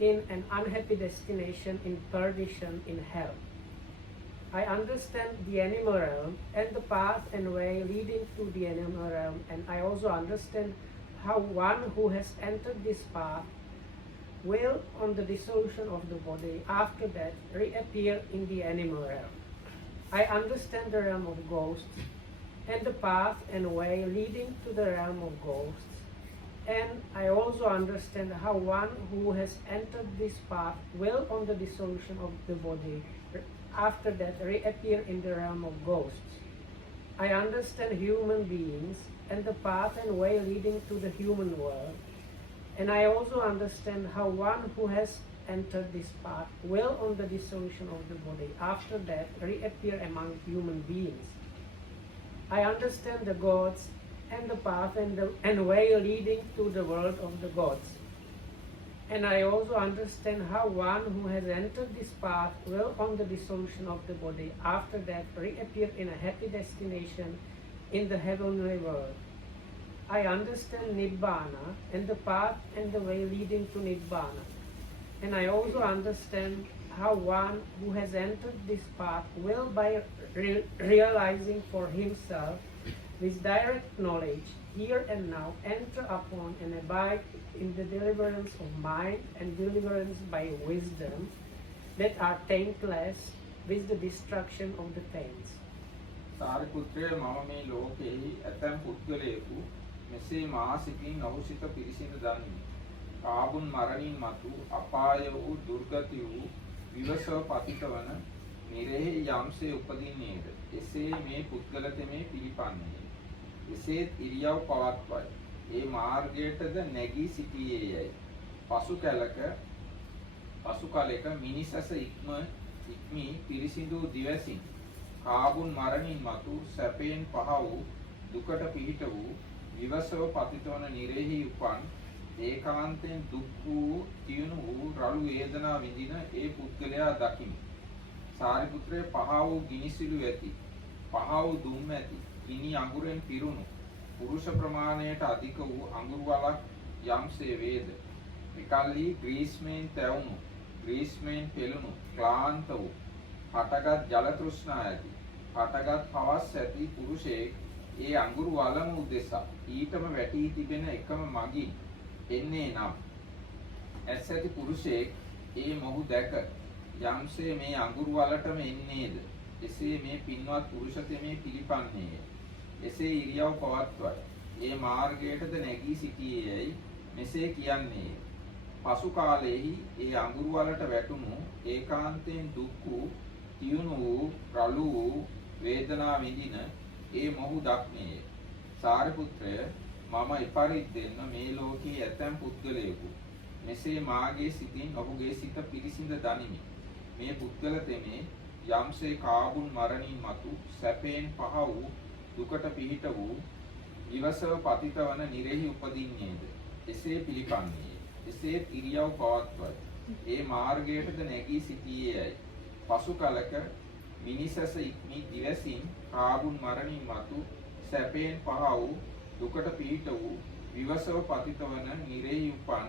in an unhappy destination in perdition in hell. I understand the animal realm and the path and way leading to the animal realm, and I also understand how one who has entered this path will, on the dissolution of the body after that, reappear in the animal realm. I understand the realm of ghosts and the path and way leading to the realm of ghosts, and I also understand how one who has entered this path will, on the dissolution of the body after that, reappear in the realm of ghosts. I understand human beings and the path and way leading to the human world, and I also understand how one who has entered this path will, on the dissolution of the body after death, reappear among human beings. I understand the gods and the path and way leading to the world of the gods. And I also understand how one who has entered this path will, on the dissolution of the body after death, reappear in a happy destination in the heavenly world. I understand Nibbana and the path and the way leading to Nibbana. And I also understand how one who has entered this path will, by realizing for himself with direct knowledge, here and now, enter upon and abide in the deliverance of mind and deliverance by wisdom that are taintless with the destruction of the taints. සාරිපුත්‍රය මම මේ ලෝකෙහි ඇතැම් පුද්ගලයෙකු මෙසේ මා සිතින් ඔහුසිත පිරිසිදු දනිමි. කාබුන් මරණින් මතු අපාය වූ දුර්ගති වූ විවසව පතිත වන නිරෙහි යම්සේ උපදින්නේද එසේ මේ පුද්ගලතෙමේ පිළිපන්නේය. එසේත් ඉරියව් පවත්වයි. ඒ මාර්ගයටද නැගී සිටියේයයි. පසු කලෙක මිනිසස ඉක්මී පිරිසිදු දිවසින් කාබුන් මරණින් මතු සැපයෙන් පහ වූ දුකට පිහිට වූ විවසව පතිත වන නිරෙහි උපන් ඒකාන්තයෙන් දුක් වූ තියුණු වූ රළු වේදනා විඳින ඒ පුද්ගලයා දකිමි. සාරිපුත්‍රය පහ වූ ගිනිසිලු ඇති පහ වූ දුම් ඇති ගිනි අඟුරෙන් පිරුණු පුරුෂ ප්‍රමාණයට අධික වූ අඟුරු වලක් යම්සේ වේද එකල්හි ග්‍රීස්මෙන් තැවුණු ග්‍රීස්මෙන් පෙළුණු ක්ලාන්ත වූ හටගත් ජල තෘෂ්ණා ඇති හටගත් හවස් ඇති පුරුෂයෙක් ඒ අඟුරු වලම උදෙසා ඊටම වැටී තිබෙන එකම මගින් එන්නේ නම් ඇස් ඇති පුරුෂයෙක් ඒ මොහු දැක යම්සේ මේ අඟුරු වලටම එන්නේද එසේ මේ පින්වත් පුරුෂතෙමේ පිළිපන්නේය. එසේ ඉරියව් පවත්වයි. ඒ මාර්ගයටද නැගී සිටියේයයි මෙසේ කියන්නේ. පසු කාලයේහි ඒ අඟුරු වලට වැටුණු ඒකාන්තයෙන් දුක් වූ, තියුණු වූ, රළු වූ වේදනා විඳින ඒ මොහු දක්නේය. සාරිපුත්‍රය, මම එපරිද්දෙන්ම මේ ලෝකයේ ඇතැම් පුද්ගලයෙකු මෙසේ මාගේ සිතින් ඔහුගේ සිත පිරිසිඳ දනිමි. මේ පුද්ගල තෙමේ යම්සේ කාබුන් මරණින් මතු සැපයෙන් පහ වූ, දුකට පිහිට වූ, විවසව පතිත වන නිරෙහි උපදින්නේද එසේ පිළිපන්නේය. එසේ ඉරියව් පවත්වයි. ඒ මාර්ගයටද නැගී සිටියේයයි. පසු කලක මිනිසස ඉක්මී දිවසින් කාබුන් මරණින් මතු සැපයෙන් පහ වූ, දුකට පිහිට වූ, විවසව පතිත වන නිරෙහි උපන්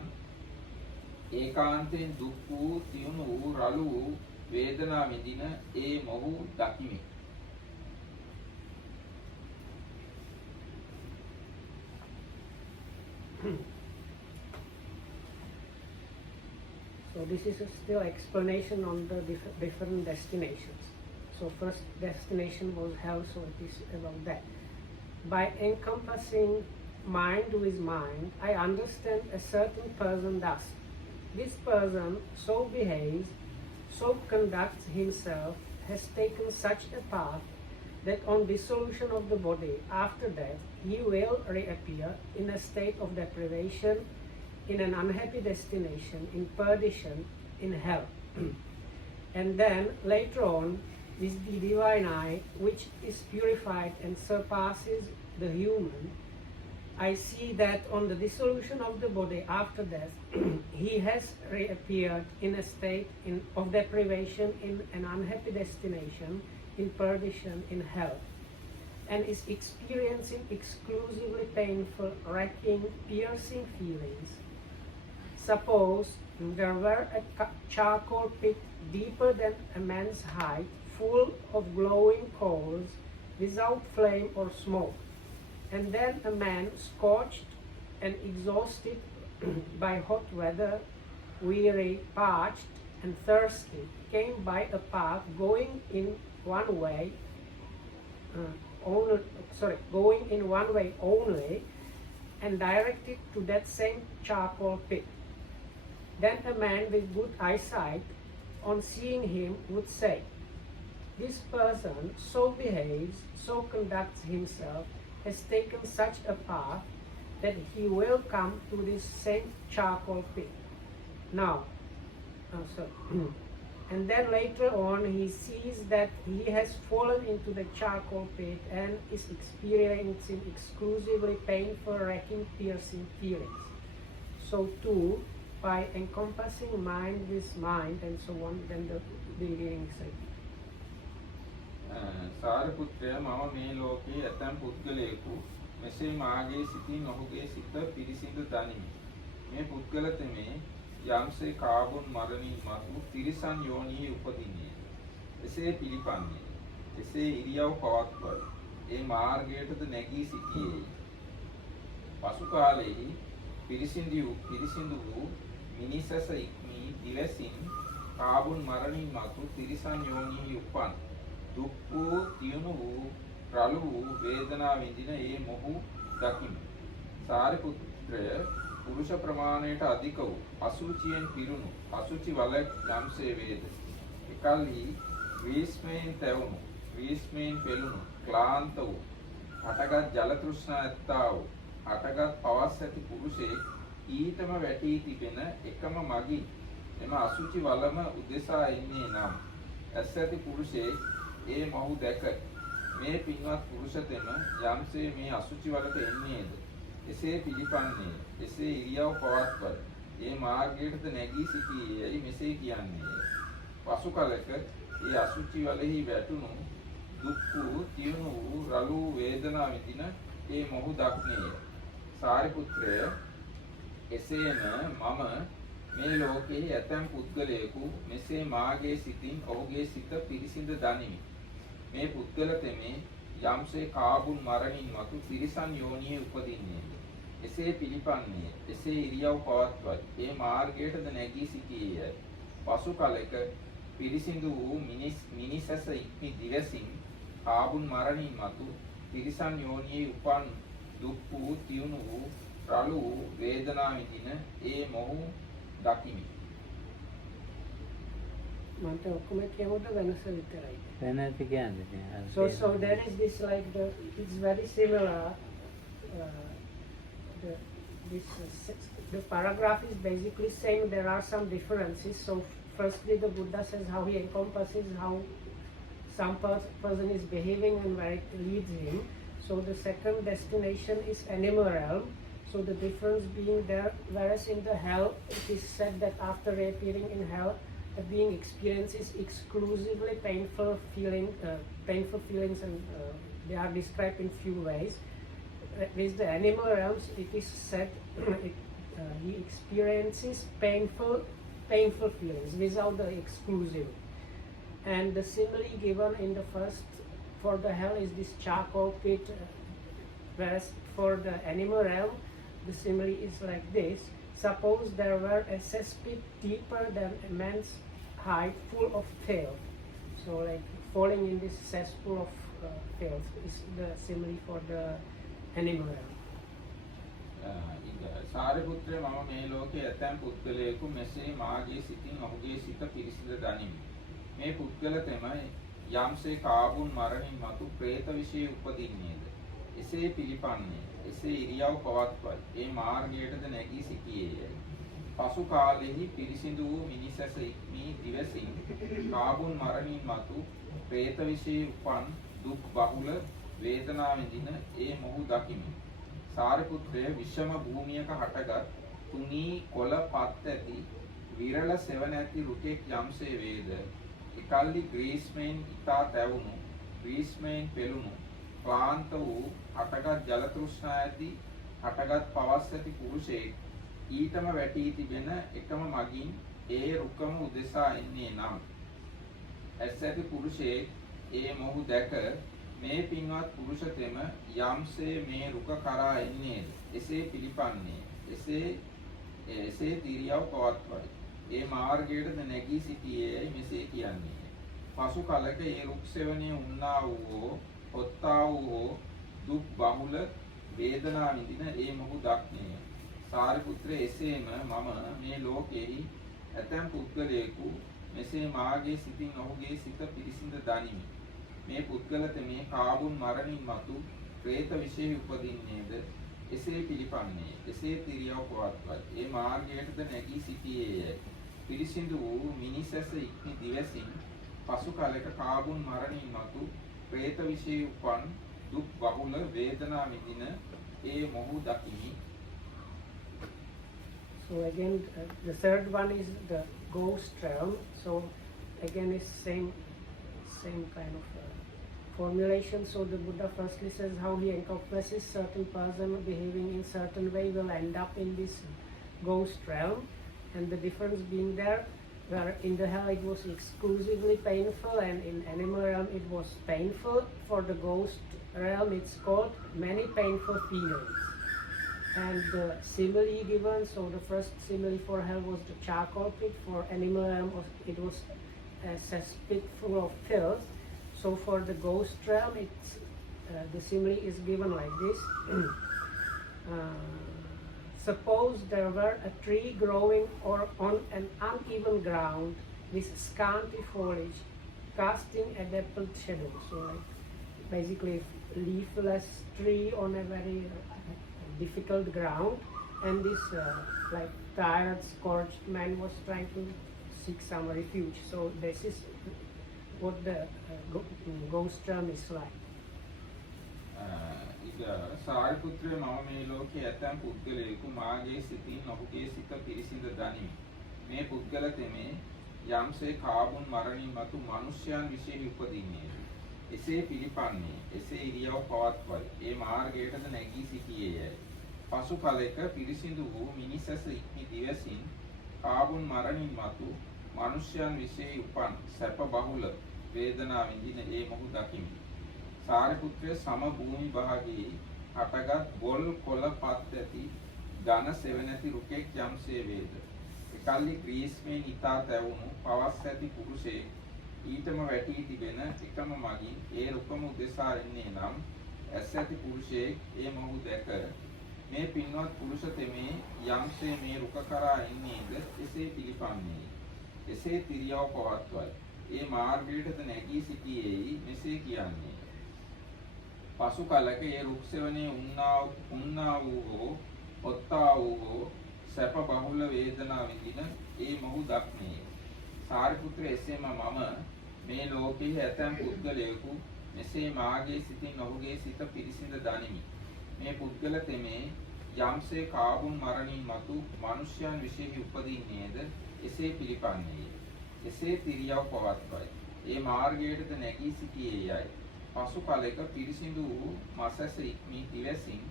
ඒකාන්තයෙන් දුක් වූ, තියුණු වූ, රළු වූ වේදනා විඳින ඒ මොහු දකිමි. So this is still explanation on the different destinations. So first destination was hell, so it is about that. By encompassing mind with mind, I understand a certain person thus. This person so behaves, so conducts himself, has taken such a path that on dissolution of the body, after death, he will reappear in a state of deprivation, in an unhappy destination, in perdition, in hell. And then later on, with the divine eye, which is purified and surpasses the human, I see that on the dissolution of the body after death, he has reappeared in a state of deprivation, in an unhappy destination, in perdition, in hell, and is experiencing exclusively painful, racking, piercing feelings. Suppose there were a charcoal pit deeper than a man's height, full of glowing coals, without flame or smoke, and then a man, scorched and exhausted by hot weather, weary, parched, and thirsty, came by a path going in one way only, and directed to that same charcoal pit. Then a man with good eyesight, on seeing him, would say, "This person so behaves, so conducts himself, has taken such a path that he will come to this same charcoal pit." Now, and then later on he sees that he has fallen into the charcoal pit and is experiencing exclusively painful, racking, piercing feelings. So too, by encompassing mind with mind and so on, then the beginning said. සාරිපුත්‍රය, මම මේ ලෝකයේ ඇතැම් පුද්ගලයෙකු මෙසේ මාගේ සිතින් ඔහුගේ සිත පිරිසිදු දනිමි. මේ පුද්ගල තෙමේ යම්සේ කාබුන් මරණින් මතු තිරිසන් යෝනියේ උපදින්නේය. එසේ පිළිපන්නේය. එසේ ඉරියව් පවත්වයි. ඒ මාර්ගයටද නැගී සිටියේය. පසු කාලයේහි පිරිසිදු වූ මිනිසස ඉක්මී දිවසින් කාබුන් මරණින් මතු තිරිසන් යෝනියේ උපන් දුක් වූ, තියුණු වූ, රළු වූ වේදනා විඳින ඒ මොහු දකිමි. සාරිපුත්‍රය, පුරුෂ ප්‍රමාණයට අධික වූ, අසුචියෙන් පිරුණු, අසුචි වල යම්සේ වේද, එකල්හි වීස්මයෙන් තැවුණු, වීස්මයෙන් පෙළුණු, ක්ලාන්ත වූ, හටගත් ජල තෘෂ්ණා ඇත්තා වූ, හටගත් පවස් ඇති පුරුෂයෙක් ඊටම වැටී තිබෙන එකම මගින් එම අසුචි වලම උදෙසා එන්නේ නම්, ඇස් ඇති පුරුෂයෙක් ඒ මොහු දැක මේ පින්වත් පුරුෂතෙම යම්සේ මේ අසුචි වලට එන්නේද එසේ පිළිපන්නේය. එසේ ඉරියව් පවත්වයි. ඒ මාර්ගයටද නැගී සිටියේයයි මෙසේ කියන්නේය. පසු කලක ඒ අසුචි වලෙහි වැටුණු දුක් වූ, තියුණු වූ, රළු වේදනා විඳින ඒ මොහු දක්නේය. සාරිපුත්‍රය, එසේම මම මේ ලෝකයේ ඇතැම් පුද්ගලයෙකු මෙසේ මාගේ සිතින් ඔහුගේ සිත පිරිසිඳ දනිමි. මේ පුද්ගල තෙමේ යම්සේ කාබුන් මරණින් මතු තිරිසන් යෝනියේ උපදින්නේය. එසේ පිළිපන්නේය. එසේ ඉරියව් පවත්වයි. ඒ මාර්ගයටද නැගී සිටියේය. පසු කලක පිරිසිදු වූ මිනිසැස ඉක්මි දිවසින් කාබුන් මරණින් මතු තිරිසන් යෝනියේ උපන් දුක් වූ තියුණු වූ රළු වූ වේදනා විඳින ඒ මොහු දකිමි. මන්ට ඔක්කොම කියමුද වෙනස විතරයි. වෙනස කියන්නේ So there is this like it's very similar. The paragraph is basically saying there are some differences. So firstly, the Buddha says how he encompasses how some person is behaving and where it leads him. So the second destination is animal realm. So the difference being there, whereas in the hell, it is said that after appearing in hell, the being experiences exclusively painful feelings, and they are described in few ways. With the animal realms, it is said he experiences painful feelings without the exclusive. And the simile given in the first for the hell is this charcoal pit, whereas for the animal realm, the simile is like this. Suppose there were a cesspit deeper than a man's height, full of filth. So like falling in this cesspool of filth is the simile for the animal realm. සාරිපුත්‍රය මම මේ ලෝකයේ ඇතැම් පුද්ගලයෙකු මෙසේ මාගේ සිතින් ඔහුගේ සිත පිරිසිඳ දනිමි. මේ පුද්ගල තමයි යම්සේ කාබුන් මරණින් මතු ප්‍රේත විශේෂ උපදින්නේද. එසේ පිළිපන්නේ එසේ ඉරියව් පවත්වයි. ඒ මාර්ගයටද නැගී සිටියේය. පසු කාලෙහි පිරිසිදු වූ මිනිසැස ඉක්මී දිවසින් කාබුන් මරණින් මතු ප්‍රේත විශේෂ උපන් දුක් බහුල වේදනා විඳින ඒ මොහු දකිමි. සාරිපුත්‍රය විෂම භූමියක හටගත් තුනී කොළ පත් ඇති විරල සෙවණ ඇති රුකෙක් යම්සේ වේද. එකල්ලි ග්‍රීස්මෙන් ඉතා තැවුණු ග්‍රීස්මෙන් පෙළුණු ක්ලාන්ත වූ හටගත් ජල තෘෂ්ණා ඇති හටගත් පවස් ඇති පුරුෂයෙක් ඊටම වැටී තිබෙන එකම මගින් ඒ රුකම උදෙසා එන්නේ නම් ඇස් ඇති පුරුෂයෙක් ඒ මොහු දැක මේ පින්වත් පුරුෂතෙම යම්සේ මේ රුක කරා එන්නේද එසේ පිළිපන්නේ එසේ තිරියව් පවත්වයි. ඒ මාර්ගයටද නැගී සිටියේයි මෙසේ කියන්නේ. පසු කලක ඒ රුක් සෙවණේ උන්නා වූ ඔත්තා වූ දුක් බහුල වේදනා විඳින ඒ මොහු දක්නේය. සාරිපුත්‍රය එසේම මම මේ ලෝකෙහි ඇතැම් පුද්ගලයෙකු මෙසේ මාගේ සිතින් ඔහුගේ සිත පිරිසිඳ දනිමි. මේ පුද්ගලතමේ කාබුන් මරණින් මතු ප්‍රේත විශේෂ උපදින්නේද එසේ පිළිපන්නේ එසේ තිරියව් පවත්වයි. ඒ මාර්ගයටද නැගී සිටියේය. පිරිසිදු වූ මිනිසැස ඉක්මි දිවසින් පසු කලක කාබුන් මරණින් මතු ප්‍රේත විශේෂ උපන් දුක් බහුල වේදනා විඳින ඒ මොහු දකිමි. So again, the third one is the ghost realm. So again, it's same kind of formulation. So the Buddha firstly says how he encompasses certain person behaving in certain way will end up in this ghost realm, and the difference being there, where in the hell it was exclusively painful and in animal realm it was painful. For the ghost realm it's called many painful feelings. And the simile given, so the first simile for hell was the charcoal pit. For animal realm it was a cesspit full of filth. So for the ghost realm, it's the simile is given like this. Suppose there were a tree growing or on an uneven ground with scanty foliage, casting a dappled shadow. So like basically leafless tree on a very difficult ground, and this like tired, scorched man was trying to seek some refuge. So this is what the ghost realm is like. සාරිපුත්‍රය මම මේ ලෝකයේ ඇතැම් පුද්ගලයෙකු මාගේ සිතින් ඔහුගේ සිත පිරිසිඳ දනිමි. මේ පුද්ගලතෙමේ යම්සේ කාබුන් මරණින් මතු මනුෂ්‍යයන් විශේෂ උපදින්නේද එසේ පිළිපන්නේ එසේ ඉරියව් පවත්වයි. ඒ මාර්ගයටද නැගී සිටියේය. පසු කලෙක පිරිසිදු වූ මිනිසැස ඉක්මි දිවසින් කාබුන් මරණින් මතු මනුෂ්‍යයන් විශේෂ උපන් සැප බහුල වේදනා විඳින ඒ මොහු දකිමි. සාරිපුත්‍රය සම භූමි භාගයේ හටගත් ගොල් කොළ පත් ඇති ඝන සෙවණ ඇති රුකෙක් යම්සේ වේද. එකල්ලි ග්‍රීස්මෙන් ඉතා තැවුණු පවස් ඇති පුරුෂයෙක් ඊටම වැටී තිබෙන එකම මගින් ඒ රුකම උදෙසා එන්නේ නම් ඇස් ඇති පුරුෂයෙක් ඒ මොහු දැක මේ පින්වත් පුරුෂ තෙමේ යම්සේ මේ රුක කරා එන්නේද එසේ පිළිපන්නේය. එසේ තිරියව පවත්වයි. ඒ මාර්ගයටද නැගී සිටියේයි මෙසේ කියන්නේ. පසු කලක ඒ රුක්සෙවනේ උන්නා වූ හෝ ඔත්තා වූ හෝ සැප බහුල වේදනා විඳින ඒ මොහු දක්නේ. සාරිපුත්‍ර එසේම මම මේ ලෝකයේ ඇතැම් පුද්ගලයෙකු මෙසේ මාගේ සිතින් ඔහුගේ සිත පිරිසිඳ දනිමි. මේ පුද්ගල තෙමේ යම්සේ කාබුන් මරණින් මතු මිනිසයන් විශේෂ උපදින්නේද එසේ පිළිපන්නේය. එසේ තිරියව පවත්වයි. ඒ මාර්ගයටද නැගී සිටියේයයි. පසු කලෙක පිරිසිදු වූ මසැස ඉක්මී දිවසින්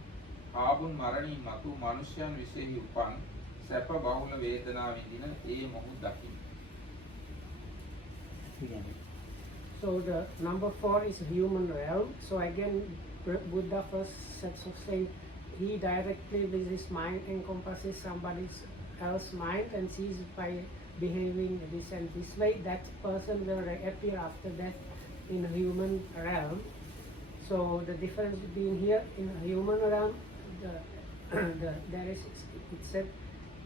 කාබුන් මරණින් මතු මිනිසයන් විශේෂ උපන් සැප බහුල වේදනා විඳින ඒ මොහු දකිමි. So the number 4 is human realm. So again, Buddha first said, so saying he directly with his mind encompasses somebody else's mind and sees by behaving this and this way, that person will reappear after death in human realm. So the difference between here in human realm, there is, it said,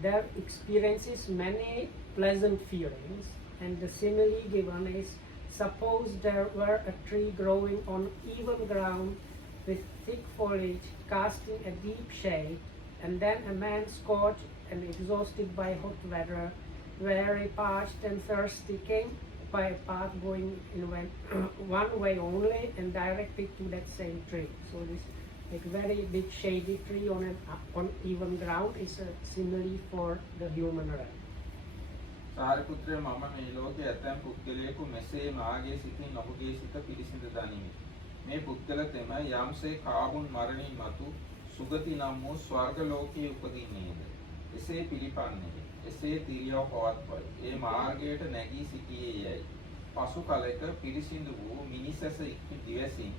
there experiences many pleasant feelings, and the simile given is, suppose there were a tree growing on even ground with thick foliage casting a deep shade, and then a man scorched and exhausted by hot weather, very parched and thirsty, came by a path going in one way only and directed to that same tree. So this like very big shady tree on even ground is a simile for the human realm. සාරිපුත්‍රය මම මේ ලෝකයේ ඇතැම් පුද්ගලයෙකු මෙසේ මාගේ සිතින් ඔහුගේ සිත පිරිසිඳ දනිමි. මේ පුද්ගල තෙම යම්සේ කාබුන් මරණින් මතු සුගති නම් වූ ස්වර්ග ලෝකයේ උපදින්නේද එසේ පිළිපන්නේය. එසේ තිරියව පවත්වයි. ඒ මාර්ගයට නැගී සිටියේයයි. පසු කලෙක පිරිසිදු වූ මිනිසැස ඉක්මි දිවසින්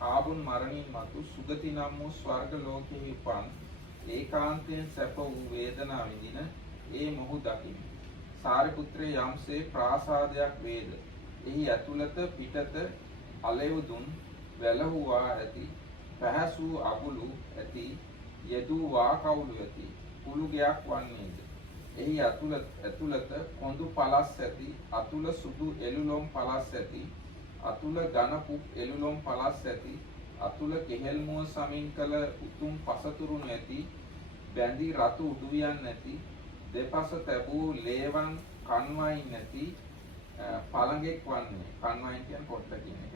කාබුන් මරණින් මතු සුගති නම් වූ ස්වර්ග ලෝකයේ උපන් ඒකාන්තයෙන් සැප වූ වේදනා විඳින ඒ මොහු දකිමි. සාරිපුත්‍රය යම්සේ ප්‍රාසාදයක් වේද එහි ඇතුළත පිටත අලෙවුදුන් වැලහුවා ඇති පැහැසූ අගුළු ඇති යෙදූ වාකවුළු ඇති කුළුගයක් වන්නේද එහි ඇතුළත කොඳු පලස් ඇති අතුල සුදු එළුලොම් පලස් ඇති අතුල ඝන පුක් එළුලොම් පලස් ඇති අතුල කෙහෙල් මුව සමින් කළ උතුම් පසතුරු නැති බැඳි රතු උඩුවියන් නැති දෙපස තැබූ ලේවන් කන්වයින් නැති පළඟෙක් වන්නේ. කන්වයින් කියන්නේ පොට්ට කියන එක.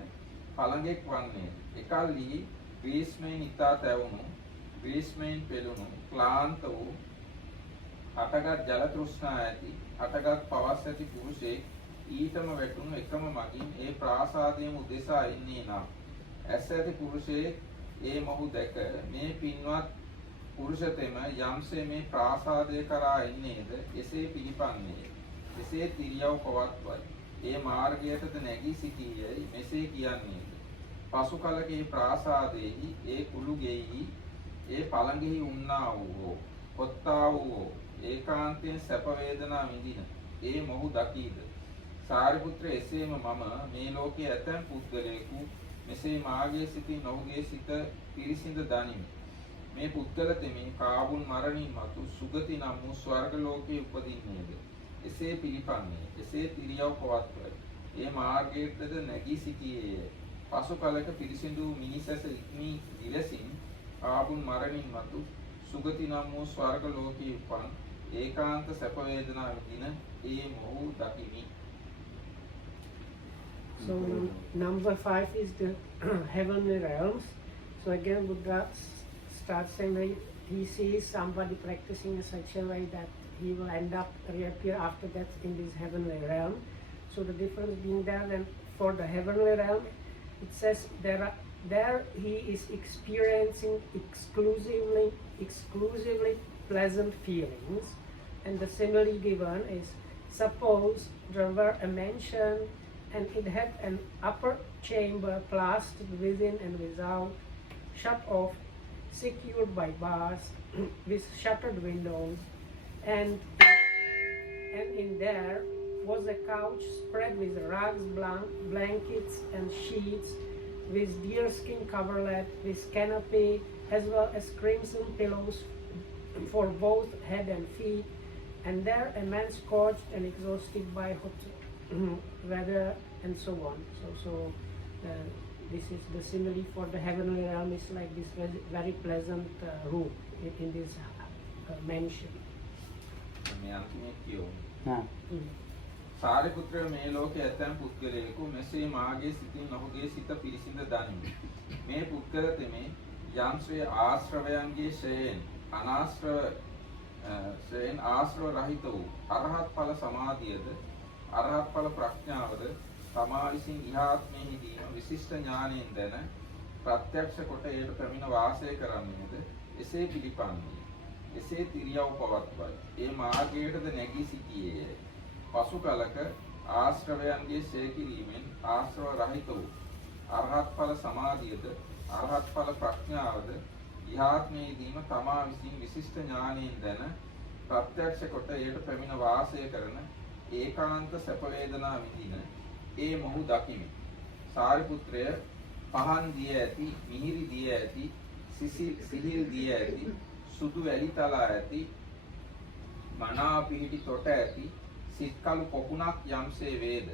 පළඟෙක් වන්නේ. එකල්හි ග්‍රීස්මෙන් ඉතා තැවුණු ග්‍රීස්මෙන් පෙළුණු ක්ලාන්ත වූ හටගත් ජල තෘෂ්ණා ඇති හටගත් පවස් ඇති පුරුෂයෙක් ඊටම වැටුණු එකම මගින් ඒ ප්‍රාසාදයේම උදෙසා ඉන්නේ නම් ඇස් ඇති පුරුෂයෙක් ඒ මොහු දැක මේ පින්වත් පුරුෂතෙම යම්සේ මේ ප්‍රාසාදය කරා එන්නේද එසේ පිළිපන්නේය. එසේ තිරියව පවත්වයි. ඒ මාර්ගයටද නැගී සිටියේයි මෙසේ කියන්නේද. පසු කලක ඒ ප්‍රාසාදයේහි ඒ කුළුගෙහි ඒ පළඟෙහි උන්නා වූ කොත්තා වූ ඒකාන්තයෙන් සැප වේදනා විඳින ඒ මොහු දකීද. සාරිපුත්‍ර එසේම මම මේ ලෝකයේ ඇතැම් පුද්ගලයෙකු මෙසේ මාගේ සිතින් ඔහුගේ සිත පිරිසිඳ දනිමි. මේ පුද්ගල තෙමින් කාබුන් මරණින් මතු සුගති නම් වූ ස්වර්ග ලෝකයේ උපදින්නේද එසේ පිළිපන්නේ. එසේ තිරියව පවත්වයි. ඒ මාර්ගයටද නැගී සිටියේය. පසු කලක පිරිසිදු මිනිසැස ඉක්මී දිවසින් කාබුන් මරණින් මතු සුගති නම් වූ ස්වර්ග ලෝකයේ උපන් ඒකාන්ත සැප වේදනා විඳින ඒ මොහු දකිමි. So number 5 is the heavenly realms. So again Buddha starts saying that he sees somebody practicing in such a way that he will end up reappear after death in this heavenly realm. So the difference being there, then for the heavenly realm, it says there he is experiencing exclusively pleasant feelings, and the simile given is, suppose there were a mansion and it had an upper chamber plastered within and without, shut off, secured by bars with shuttered windows, and and in there was a couch spread with rugs, blankets and sheets, with deerskin coverlet, with canopy, as well as crimson pillows for both head and feet, and there a man scorched and exhausted by hot weather, and so on. This is the simile for the heavenly realm. Is like this very pleasant room in this mansion. මේ අන්තිමේ කියවමු. හා සාරිපුත්‍ර මේ ලෝකයේ ඇතැම් පුද්ගලයෙකු මෙසේ මාගේ සිතින් ඔහුගේ සිත පිරිසිඳ දනිමි. මේ පුද්ගල තෙමේ යම්ශ්‍රේ ආශ්‍රවයන්ගේ ශ්‍රේයෙන් ආශ්‍රව රහිත වූ අරහත් ඵල සමාධියද අරහත් ඵල ප්‍රඥාවද තමා විසින් ඉහාත්මෙහිදීම විශිෂ්ට ඥානයෙන් දැන ප්‍රත්‍යක්ෂ කොට ඒට පැමිණ වාසය කරන්නේද එසේ පිළිපන්නේ. එසේ තිරියව් පවත්වයි. ඒ මාර්ගයටද නැගී සිටියේය. පසු කලක ආශ්‍රවයන්ගේ ඡය කිරීමෙන් ආශ්‍රව රහිත වූ අරහත් ඵල සමාධියද අරහත් ඵල ප්‍රඥාවද ඉහාත්මයේදීම තමා විසින් විශිෂ්ට ඥානයෙන් දැන ප්‍රත්‍යක්ෂ කොට ඒට පැමිණ වාසය කරන ඒකාන්ත සැප වේදනා විඳින ඒ මොහු දකිමි. සාරිපුත්‍රය පහන් දිය ඇති, මිහිරි දිය ඇති, සිහිල් දිය ඇති, සුදු වැලි තලා ඇති, මනා පිහිටි තොට ඇති සිත්කලු පොකුණක් යම්සේ වේද.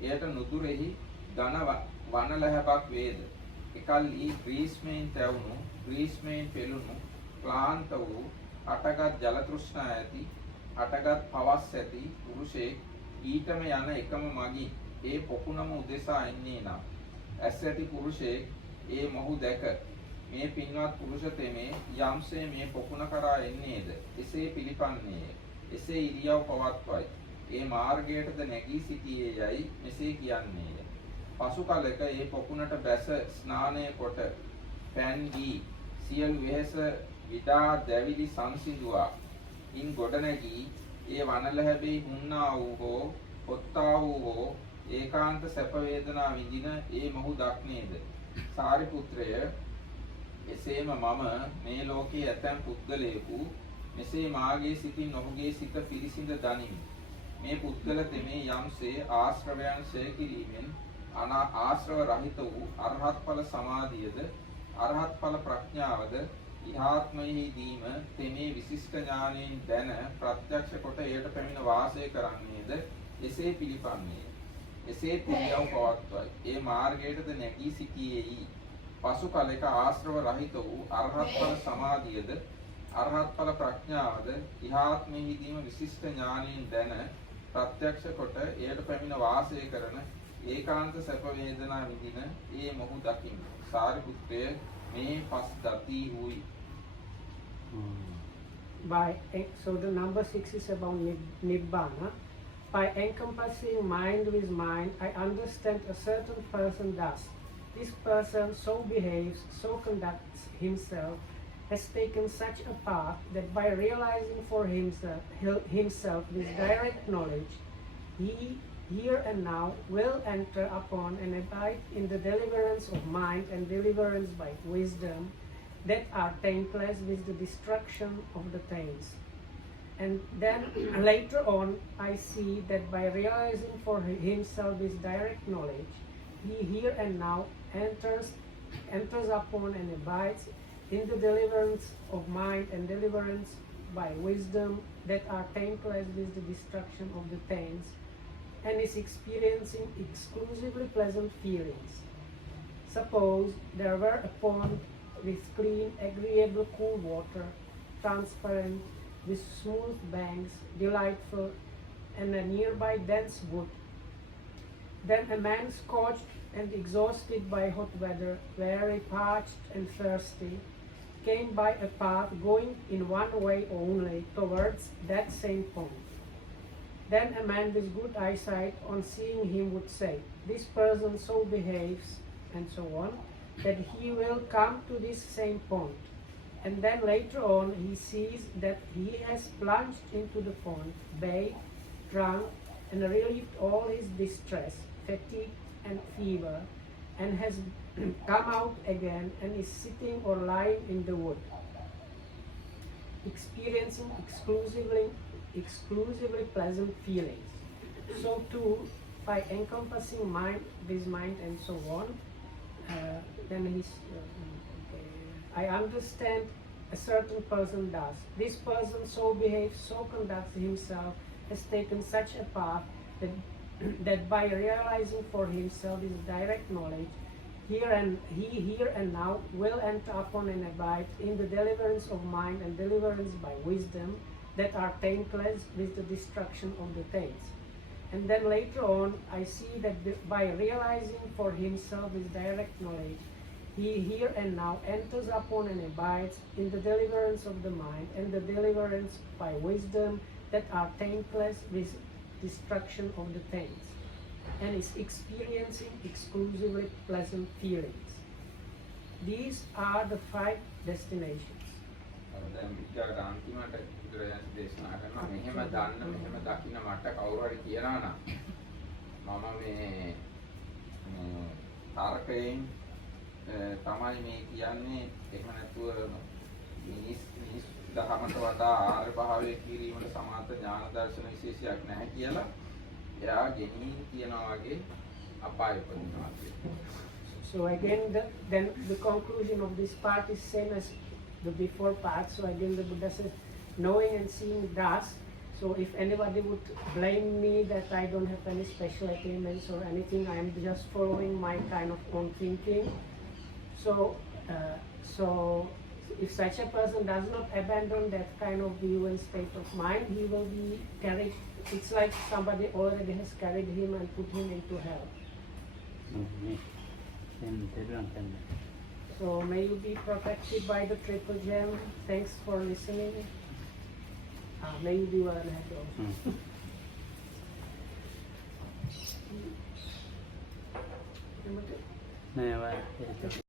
එයට නුදුරෙහි ඝන වනලැහැබක් වේද. එකල්හි ග්‍රීස්මයෙන් තැවුණු, ග්‍රීස්මයෙන් පෙළුණු, ක්ලාන්ත වූ, අටගත් ජල තෘෂ්ණා ඇති, අටගත් පවස් ඇති පුරුෂයෙක් ඊටම යන එකම මගින් ඒ පොකුණම උදෙසා එන්නේ නම් ඇස් ඇති පුරුෂයෙක් ඒ මොහු දැක මේ පින්වත් පුරුෂ තෙමේ යම්සේ මේ පොකුණ කරා එන්නේද එසේ පිළිපන්නේය. එසේ ඉරියව් පවත්වයි. ඒ මාර්ගයටද නැගී සිටියේ යයි මෙසේ කියන්නේය. පසු කලක ඒ පොකුණට බැස ස්නානය කොට පෑන් වී සියලු වෙහෙස විඩා දැවිලි සංසිඳුවා. ඉන් ගොඩ නැගී ඒ වනලැහැබෙහි හුන්නා වූ හෝ පොත්තා වූ හෝ ඒකාන්ත සැප වේදනා විඳින ඒ මොහු දක්නේද. සාරිපුත්‍රය එසේම මම මේ ලෝකයේ ඇතැම් පුද්ගලයෙකු මෙසේ මාගේ සිතින් ඔහුගේ සිත පිරිසිඳ දනිමි. මේ පුද්ගල තෙමේ යම්සේ ආශ්‍රවයන් ඡය කිරීමෙන් ආශ්‍රව රහිත වූ අරහත් ඵල සමාධියද අරහත් ඵල ප්‍රඥාවද ඉහාත්මයෙහිදීම තෙමේ විශිෂ්ට ඥානයෙන් දැන ප්‍රත්‍යක්ෂ කොට එයට පැමිණ වාසය කරන්නේද එසේ පිළිපන්නේය. එසේ පිළියව් පවත්වයි. ඒ මාර්ගයටද නැගී සිටියේයි. පසු කලක ආශ්‍රව රහිත වූ අරහත් ඵල සමාධියද අරහත් ඵල ප්‍රඥාවද ඉහාත්මෙහිදීම විශිෂ්ට ඥානයෙන් දැන ප්‍රත්‍යක්ෂ කොට එයට පැමිණ වාසය කරන ඒකාන්ත සැප වේදනා විඳින ඒ මොහු දකිමි. සාරිපුත්‍රය මේ පස් දති වූයි. So the number 6 is about Nibbana. By encompassing mind with mind, I understand a certain person thus. This person so behaves, so conducts himself, has taken such a path that by realizing for himself this direct knowledge, he here and now will enter upon and abide in the deliverance of mind and deliverance by wisdom that are taintless with the destruction of the taints. And then later on I see that by realizing for himself this direct knowledge, he here and now enters upon and abides in the deliverance of mind and deliverance by wisdom that are taintless with the destruction of the taints, and is experiencing exclusively pleasant feelings. Suppose there were a pond with clean, agreeable, cool water, transparent, with smooth banks, delightful, and a nearby dense wood. Then a man scorched and exhausted by hot weather, very parched and thirsty, came by a path going in one way only towards that same pond. Then a man with good eyesight, on seeing him, would say, "This person so behaves," and so on, that he will come to this same pond. And then later on he sees that he has plunged into the pond, bathed, drunk, and relieved all his distress, fatigue, and fever, and has come out again and is sitting or lying in the wood, experiencing exclusively exclusively pleasant feelings. So too, by encompassing mind, this mind and so on, then I understand a certain person does. This person so behaves, so conducts himself, has taken such a path that, that by realizing for himself his direct knowledge, here and now will enter upon and abide in the deliverance of mind and deliverance by wisdom that are taintless with the destruction of the taints. And then later on, I see that by realizing for himself his direct knowledge, he here and now enters upon and abides in the deliverance of the mind and the deliverance by wisdom that are taintless with destruction of the taints, and is experiencing exclusively pleasant feelings. These are the 5 destinations. දැන් විද්‍යාවට අන්තිමට බුදුරජාණන් දේශනා කරනවා මෙහෙම දන්න මෙහෙම දකින්න මට කවුරු හරි කියනවා නම් මම මේ තාරකයෙන් තමයි මේ කියන්නේ එහෙම නැතුව මිනිස් දහමට වඩා ආර්ය භාවයේ කිරීමට සමාත ඥාන දර්ශන විශේෂයක් නැහැ කියලා එයා ගෙනින් කියනවා වගේ අපාය උපදිනවා කියලා. So again, then the conclusion of this part is same as the before part. So again, the Buddha says, knowing and seeing thus. So if anybody would blame me that I don't have any special attainments or anything, I am just following my kind of own thinking. So if such a person does not abandon that kind of view and state of mind, he will be carried. It's like somebody already has carried him and put him into hell. So may you be protected by the triple gem. Thanks for listening. May you be well and happy also. නෑ